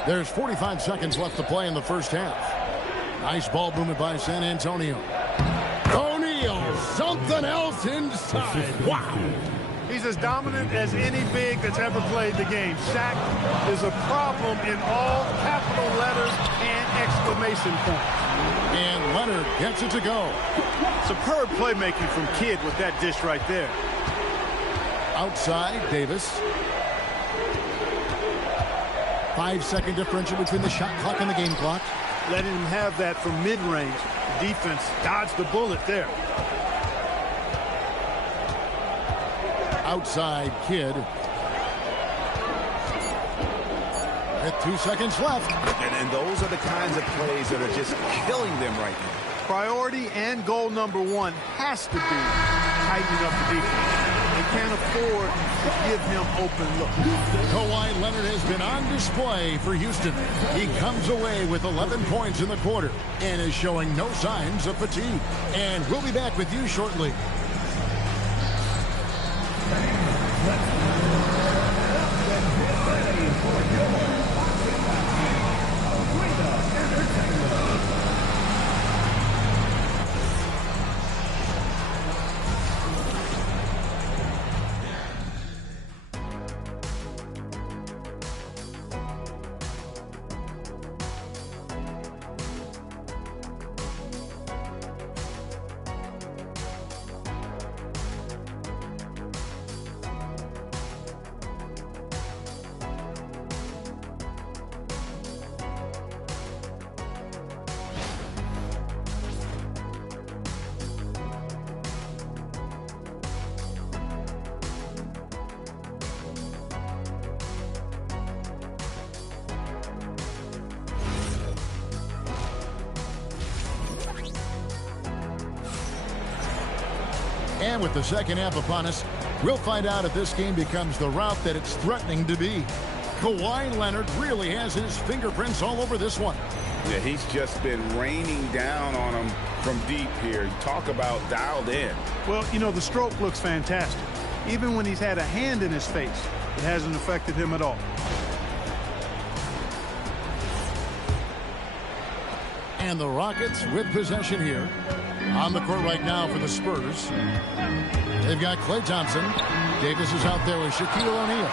There's 45 seconds left to play in the first half. Nice ball movement by San Antonio. O'Neal, something else inside. Wow. He's as dominant as any big that's ever played the game. Shaq is a problem in all capital letters and exclamation point. And Leonard gets it to go. Superb playmaking from Kidd with that dish right there. Outside, Davis. 5-second differential between the shot clock and the game clock. Letting him have that from mid-range. The defense dodged the bullet there. Outside, Kidd. With 2 seconds left. And those are the kinds of plays that are just killing them right now. Priority and goal number one has to be tightening up the defense. They can't afford to give him open looks. Kawhi Leonard has been on display for Houston. He comes away with 11 points in the quarter and is showing no signs of fatigue. And we'll be back with you shortly. And with the second half upon us, we'll find out if this game becomes the route that it's threatening to be. Kawhi Leonard really has his fingerprints all over this one. Yeah, he's just been raining down on him from deep here. Talk about dialed in. Well, you know, the stroke looks fantastic. Even when he's had a hand in his face, it hasn't affected him at all. And the Rockets with possession here. On the court right now for the Spurs. They've got Klay Thompson. Davis is out there with Shaquille O'Neal.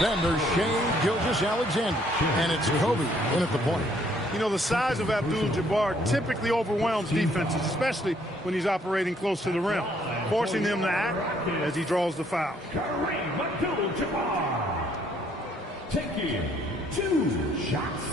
Then there's Shai Gilgeous-Alexander. And it's Kobe in at the point. You know, the size of Abdul-Jabbar typically overwhelms defenses, especially when he's operating close to the rim, forcing him to act as he draws the foul. Kareem Abdul-Jabbar taking 2 shots.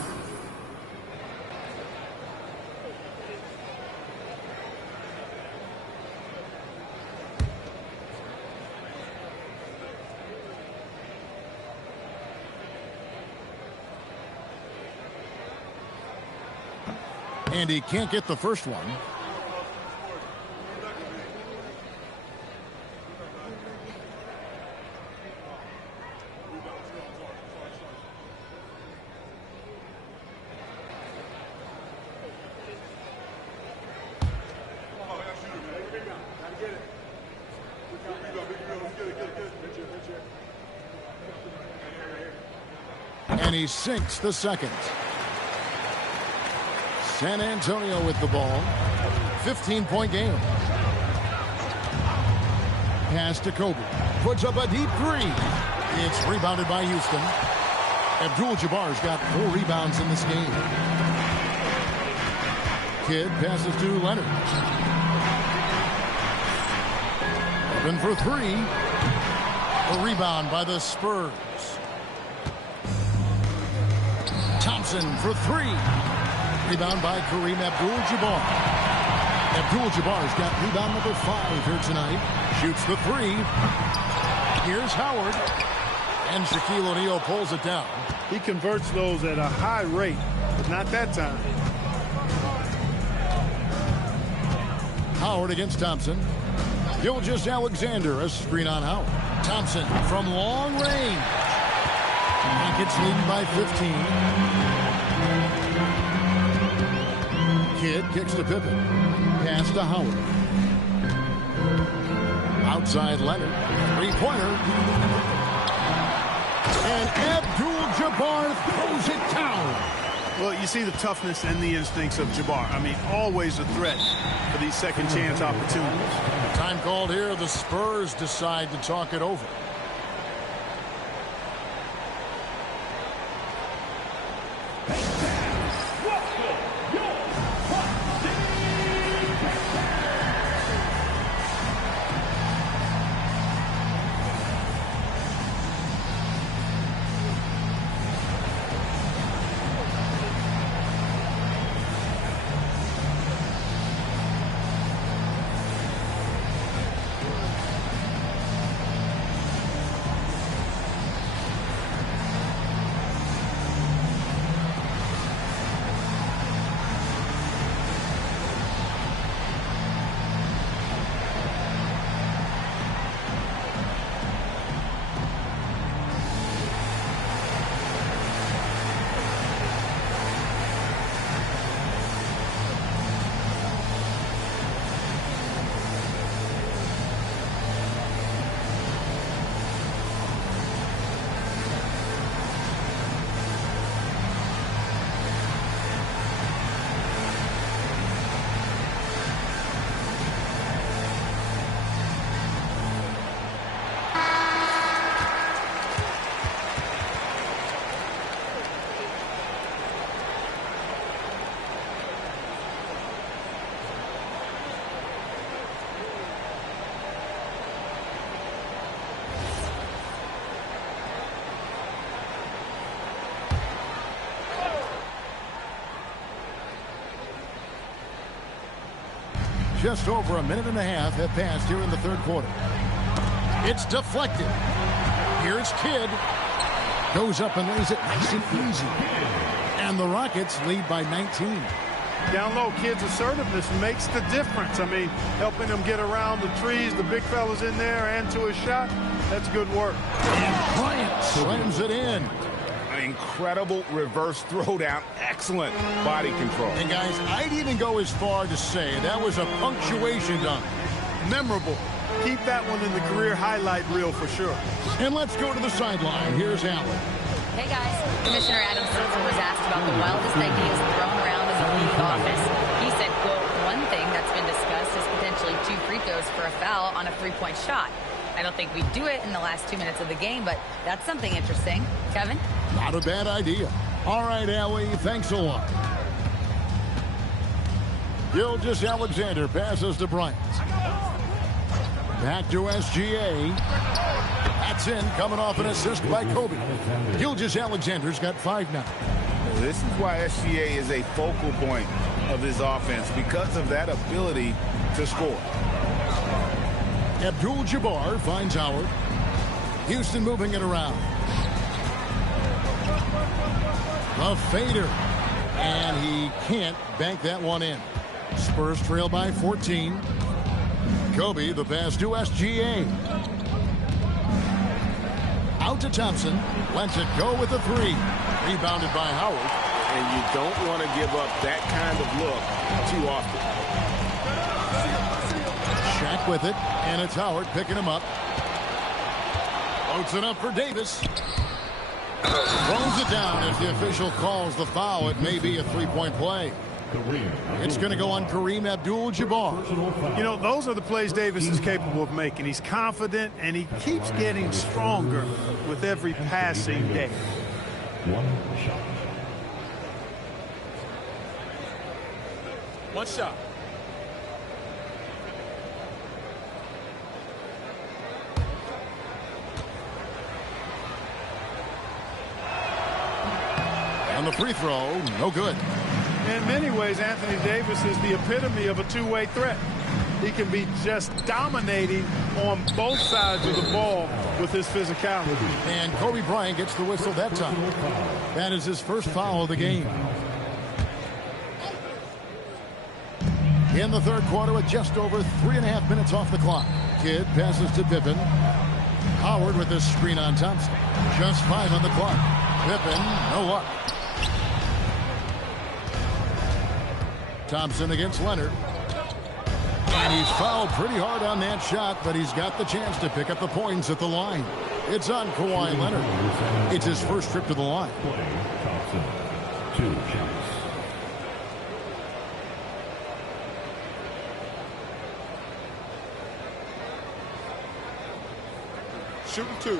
And he can't get the first one. And he sinks the second. San Antonio with the ball. 15-point game. Pass to Kobe. Puts up a deep three. It's rebounded by Houston. Abdul-Jabbar's got 4 rebounds in this game. Kidd passes to Leonard. Open for 3. A rebound by the Spurs. Thompson for 3. Rebound by Kareem Abdul-Jabbar. Abdul-Jabbar's got rebound number 5 here tonight. Shoots the 3. Here's Howard. And Shaquille O'Neal pulls it down. He converts those at a high rate, but not that time. Howard against Thompson. Gilgeous-Alexander, a screen on Howard. Thompson from long range. Rockets leading by 15. Kidd kicks to Pippen. Pass to Howard. Outside Leonard. 3-pointer. And Abdul-Jabbar throws it down. Well, you see the toughness and the instincts of Jabbar. I mean, always a threat for these second chance opportunities. Time called here. The Spurs decide to talk it over. Just over a minute and a half have passed here in the third quarter. It's deflected. Here's Kidd. Goes up and lays it nice and easy. And the Rockets lead by 19. Down low, Kidd's assertiveness makes the difference. I mean, helping them get around the trees, the big fellas in there, and to a shot. That's good work. And Bryant slams it in. An incredible reverse throwdown. Excellent body control. And guys, I'd even go as far to say that was a punctuation dunk. Memorable. Keep that one in the career highlight reel for sure. And let's go to the sideline. Here's Allen. Hey guys, Commissioner Adam Silver was asked about the wildest ideas thrown around in the league office. He said, quote, one thing that's been discussed is potentially 2 free throws for a foul on a 3-point shot. I don't think we do it in the last 2 minutes of the game, but that's something interesting. Kevin? Not a bad idea. All right, Allie, thanks a lot. Gilgeous-Alexander passes to Bryant. Back to SGA. That's in, coming off an assist by Kobe. Gilgeous-Alexander's got 5 now. This is why SGA is a focal point of this offense, because of that ability to score. Abdul-Jabbar finds Howard. Houston moving it around. A fader. And he can't bank that one in. Spurs trail by 14. Kobe, the pass to SGA. Out to Thompson. Lets it go with a 3. Rebounded by Howard. And you don't want to give up that kind of look too often. Shaq with it. And it's Howard picking him up. Floats it up for Davis. Throws it down as the official calls the foul. It may be a 3-point play. It's going to go on Kareem Abdul-Jabbar. You know, those are the plays Davis is capable of making. He's confident, and he keeps getting stronger with every passing day. 1 shot. 1 shot. And the free throw, no good. In many ways, Anthony Davis is the epitome of a two-way threat. He can be just dominating on both sides of the ball with his physicality. And Kobe Bryant gets the whistle that time. That is his first foul of the game. In the third quarter with just over 3.5 minutes off the clock. Kidd passes to Pippen. Howard with this screen on Thompson. Just 5 on the clock. Pippen, no luck. Thompson against Leonard. And he's fouled pretty hard on that shot, but he's got the chance to pick up the points at the line. It's on Kawhi Leonard. It's his first trip to the line. Thompson, 2 shots. Shooting 2.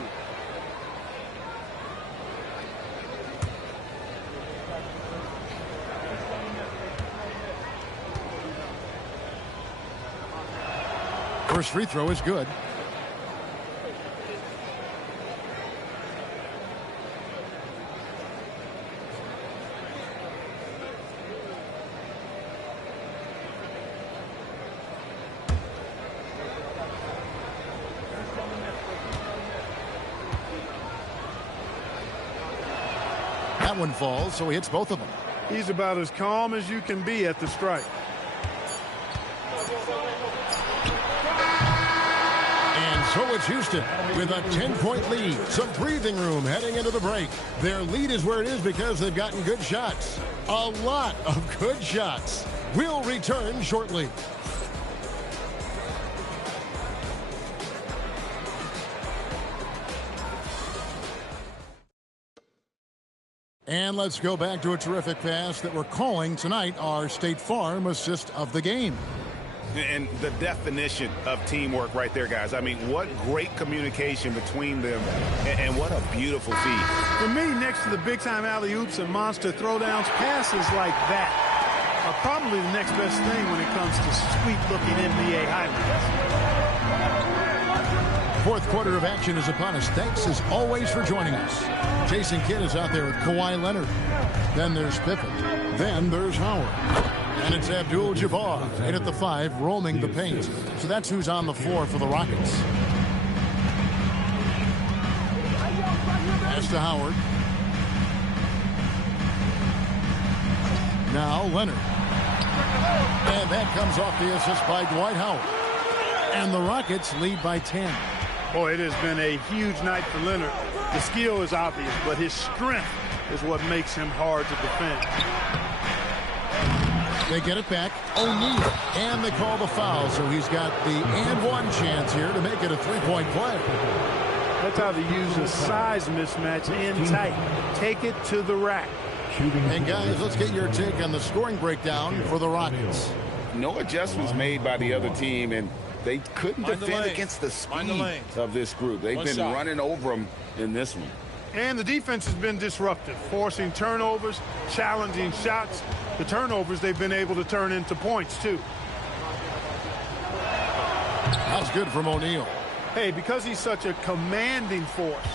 First free throw is good. That one falls, so he hits both of them. He's about as calm as you can be at the strike. So it's Houston with a 10-point lead. Some breathing room heading into the break. Their lead is where it is because they've gotten good shots. A lot of good shots. We'll return shortly. And let's go back to a terrific pass that we're calling tonight our State Farm assist of the game. And the definition of teamwork right there, guys. I mean, what great communication between them, and what a beautiful feed. For me, next to the big-time alley-oops and monster throwdowns, passes like that are probably the next best thing when it comes to sweet-looking NBA highlights. Fourth quarter of action is upon us. Thanks as always for joining us. Jason Kidd is out there with Kawhi Leonard. Then there's Pippen. Then there's Howard. And it's Abdul-Jabbar in at the 5, roaming the paint. So that's who's on the floor for the Rockets. Pass to Howard. Now Leonard. And that comes off the assist by Dwight Howard. And the Rockets lead by 10. Boy, it has been a huge night for Leonard. The skill is obvious, but his strength is what makes him hard to defend. They get it back. O'Neal. And they call the foul, so he's got the and one chance here to make it a three-point play. That's how they use a size mismatch in tight. Take it to the rack. And guys, let's get your take on the scoring breakdown for the Rockets. No adjustments made by the other team, and they couldn't defend against the speed of this group. They've been running over them in this one. And the defense has been disruptive, forcing turnovers, challenging shots. The turnovers they've been able to turn into points, too. That's good from O'Neal. Hey, because he's such a commanding force,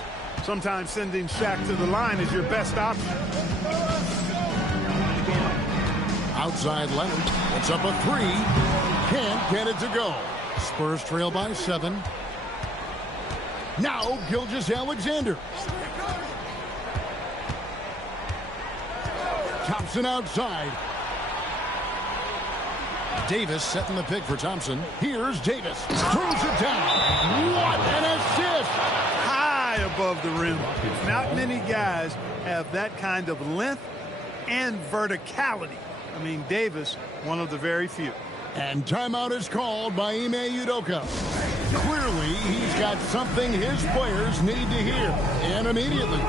sometimes sending Shaq to the line is your best option. Outside Leonard. It's up a 3. Can't get it to go. Spurs trail by 7. Now Gilgeous-Alexander. Thompson outside. Davis setting the pick for Thompson. Here's Davis. Throws it down. What an assist! High above the rim. Not many guys have that kind of length and verticality. I mean, Davis, one of the very few. And timeout is called by Ime Udoka. Clearly, he's got something his players need to hear, and immediately.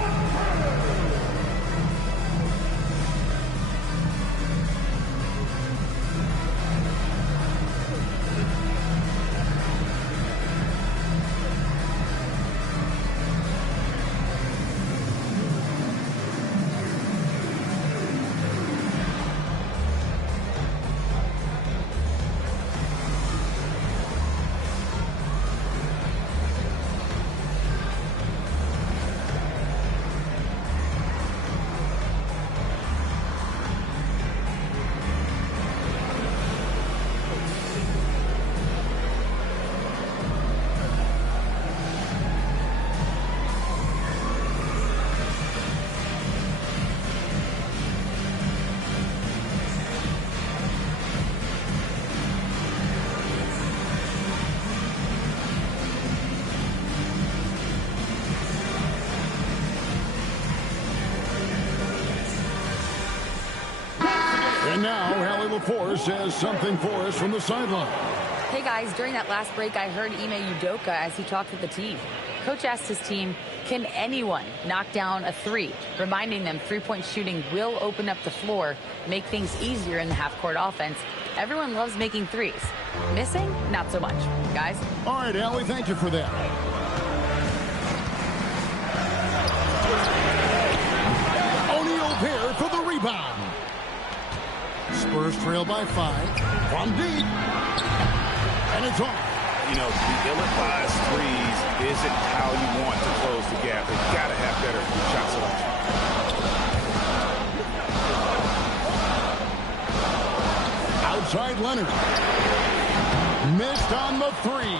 And now, Hallie LaForce has something for us from the sideline. Hey, guys, during that last break, I heard Ime Udoka as he talked with the team. Coach asked his team, can anyone knock down a 3? Reminding them three-point shooting will open up the floor, make things easier in the half-court offense. Everyone loves making threes. Missing? Not so much. Guys? All right, Hallie, thank you for that. O'Neal there for the rebound. Spurs trail by 5. From deep. And it's off. You know, the ill-advised threes isn't how you want to close the gap. They've got to have better shot selection. Outside Leonard. Missed on the 3.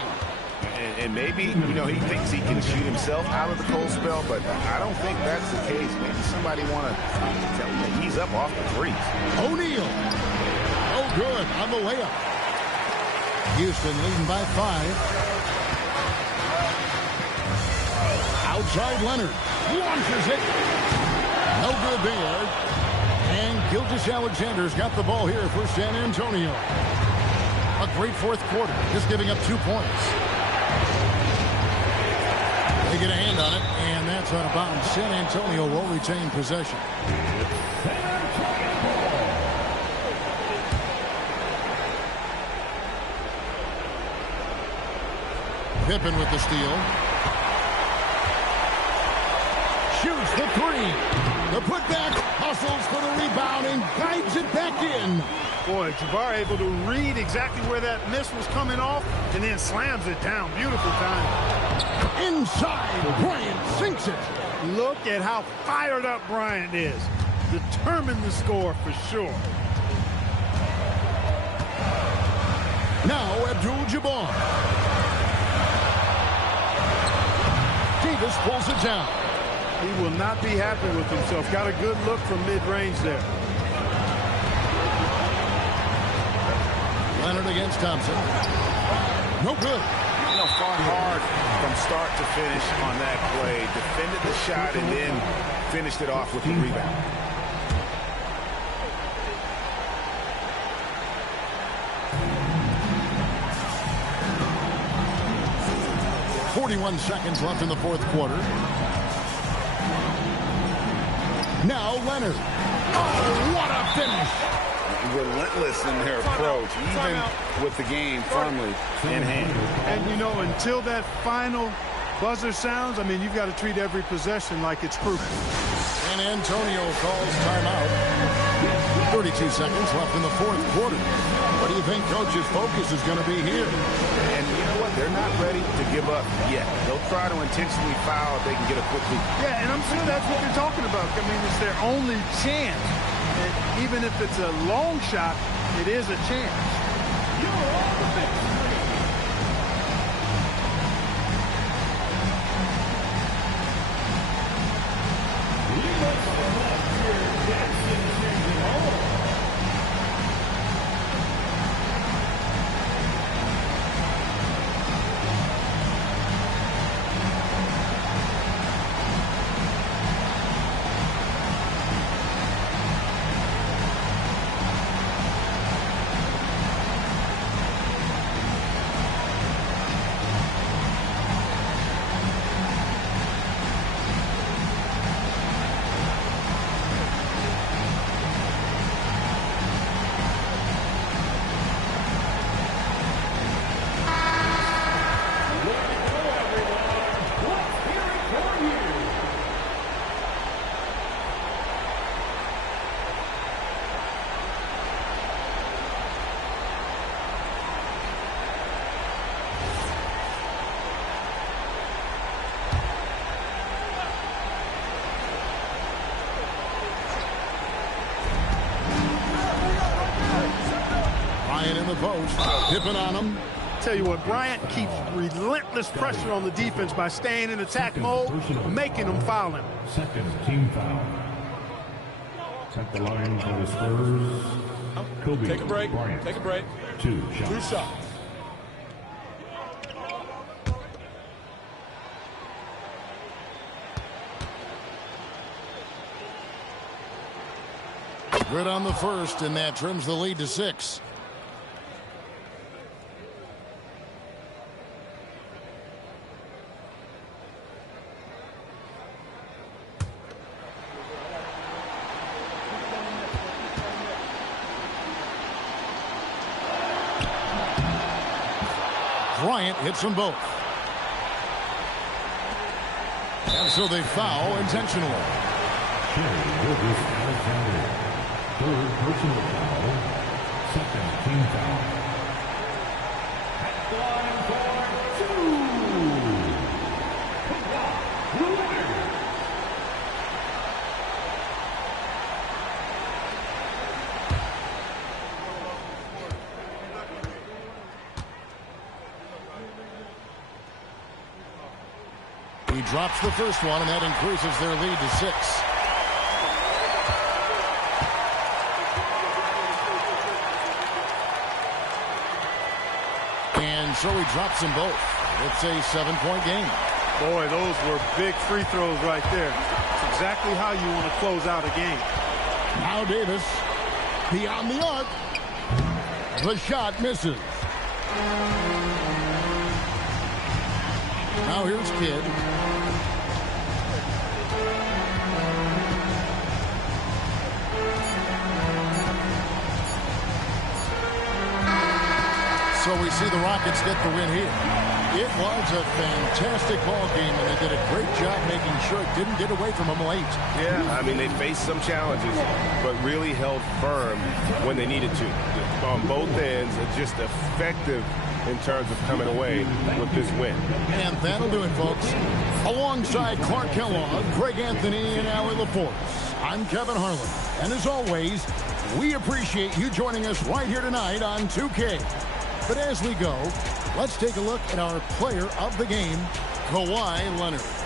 And maybe, you know, he thinks he can shoot himself out of the cold spell, but I don't think that's the case. Maybe somebody want to tell him that he's up off the threes. O'Neal. Oh, good on the layup. Houston leading by 5. Outside Leonard. Launches it. No good there. And Gilgeous-Alexander's got the ball here for San Antonio. A great fourth quarter, just giving up 2 points. They get a hand on it, and that's out of bounds. San Antonio will retain possession. Pippen with the steal. Shoots the 3. The putback, hustles for the rebound, and guides it back in. Boy, Jabbar able to read exactly where that miss was coming off and then slams it down. Beautiful time. Inside, Bryant sinks it. Look at how fired up Bryant is. Determined to score for sure. Now Abdul-Jabbar. Davis pulls it down. He will not be happy with himself. Got a good look from mid-range there. Leonard against Thompson. No good. You know, fought hard from start to finish on that play. Defended the shot and then finished it off with the rebound. Seconds left in the fourth quarter. Now Leonard. Oh, what a finish. Relentless in their approach, even with the game firmly in hand. And, you know, until that final buzzer sounds, I mean, you've got to treat every possession like it's crucial. And Antonio calls timeout. 32 seconds left in the fourth quarter. What do you think Coach's focus is going to be here? And you know what? They're not ready to give up yet. They'll try to intentionally foul if they can get a quick lead. Yeah, and I'm sure that's what they're talking about. I mean, it's their only chance. And even if it's a long shot, it is a chance. You're on the bench. Post, dipping on him. Tell you what, Bryant keeps relentless pressure on the defense by staying in attack mode, making them foul him. Second team foul. At the line for the Spurs, Kobe Take a break. Bryant. Take a break. 2 shots. 2 shots. Good on the first, and that trims the lead to 6. Bryant hits them both. And so they foul intentionally. Third personal foul. Second team foul. At the line for 2. Leonard. He drops the first one, and that increases their lead to 6. And so he drops them both. It's a 7-point game. Boy, those were big free throws right there. It's exactly how you want to close out a game. Now Davis, beyond the arc. The shot misses. Now here's Kidd. So we see the Rockets get the win here. It was a fantastic ball game, and they did a great job making sure it didn't get away from them late. Yeah, I mean, they faced some challenges, but really held firm when they needed to. On both ends, just effective in terms of coming away with this win. And that'll do it, folks. Alongside Clark Kellogg, Greg Anthony, and Allie LaForce, I'm Kevin Harlan. And as always, we appreciate you joining us right here tonight on 2K. But as we go, let's take a look at our player of the game, Kawhi Leonard.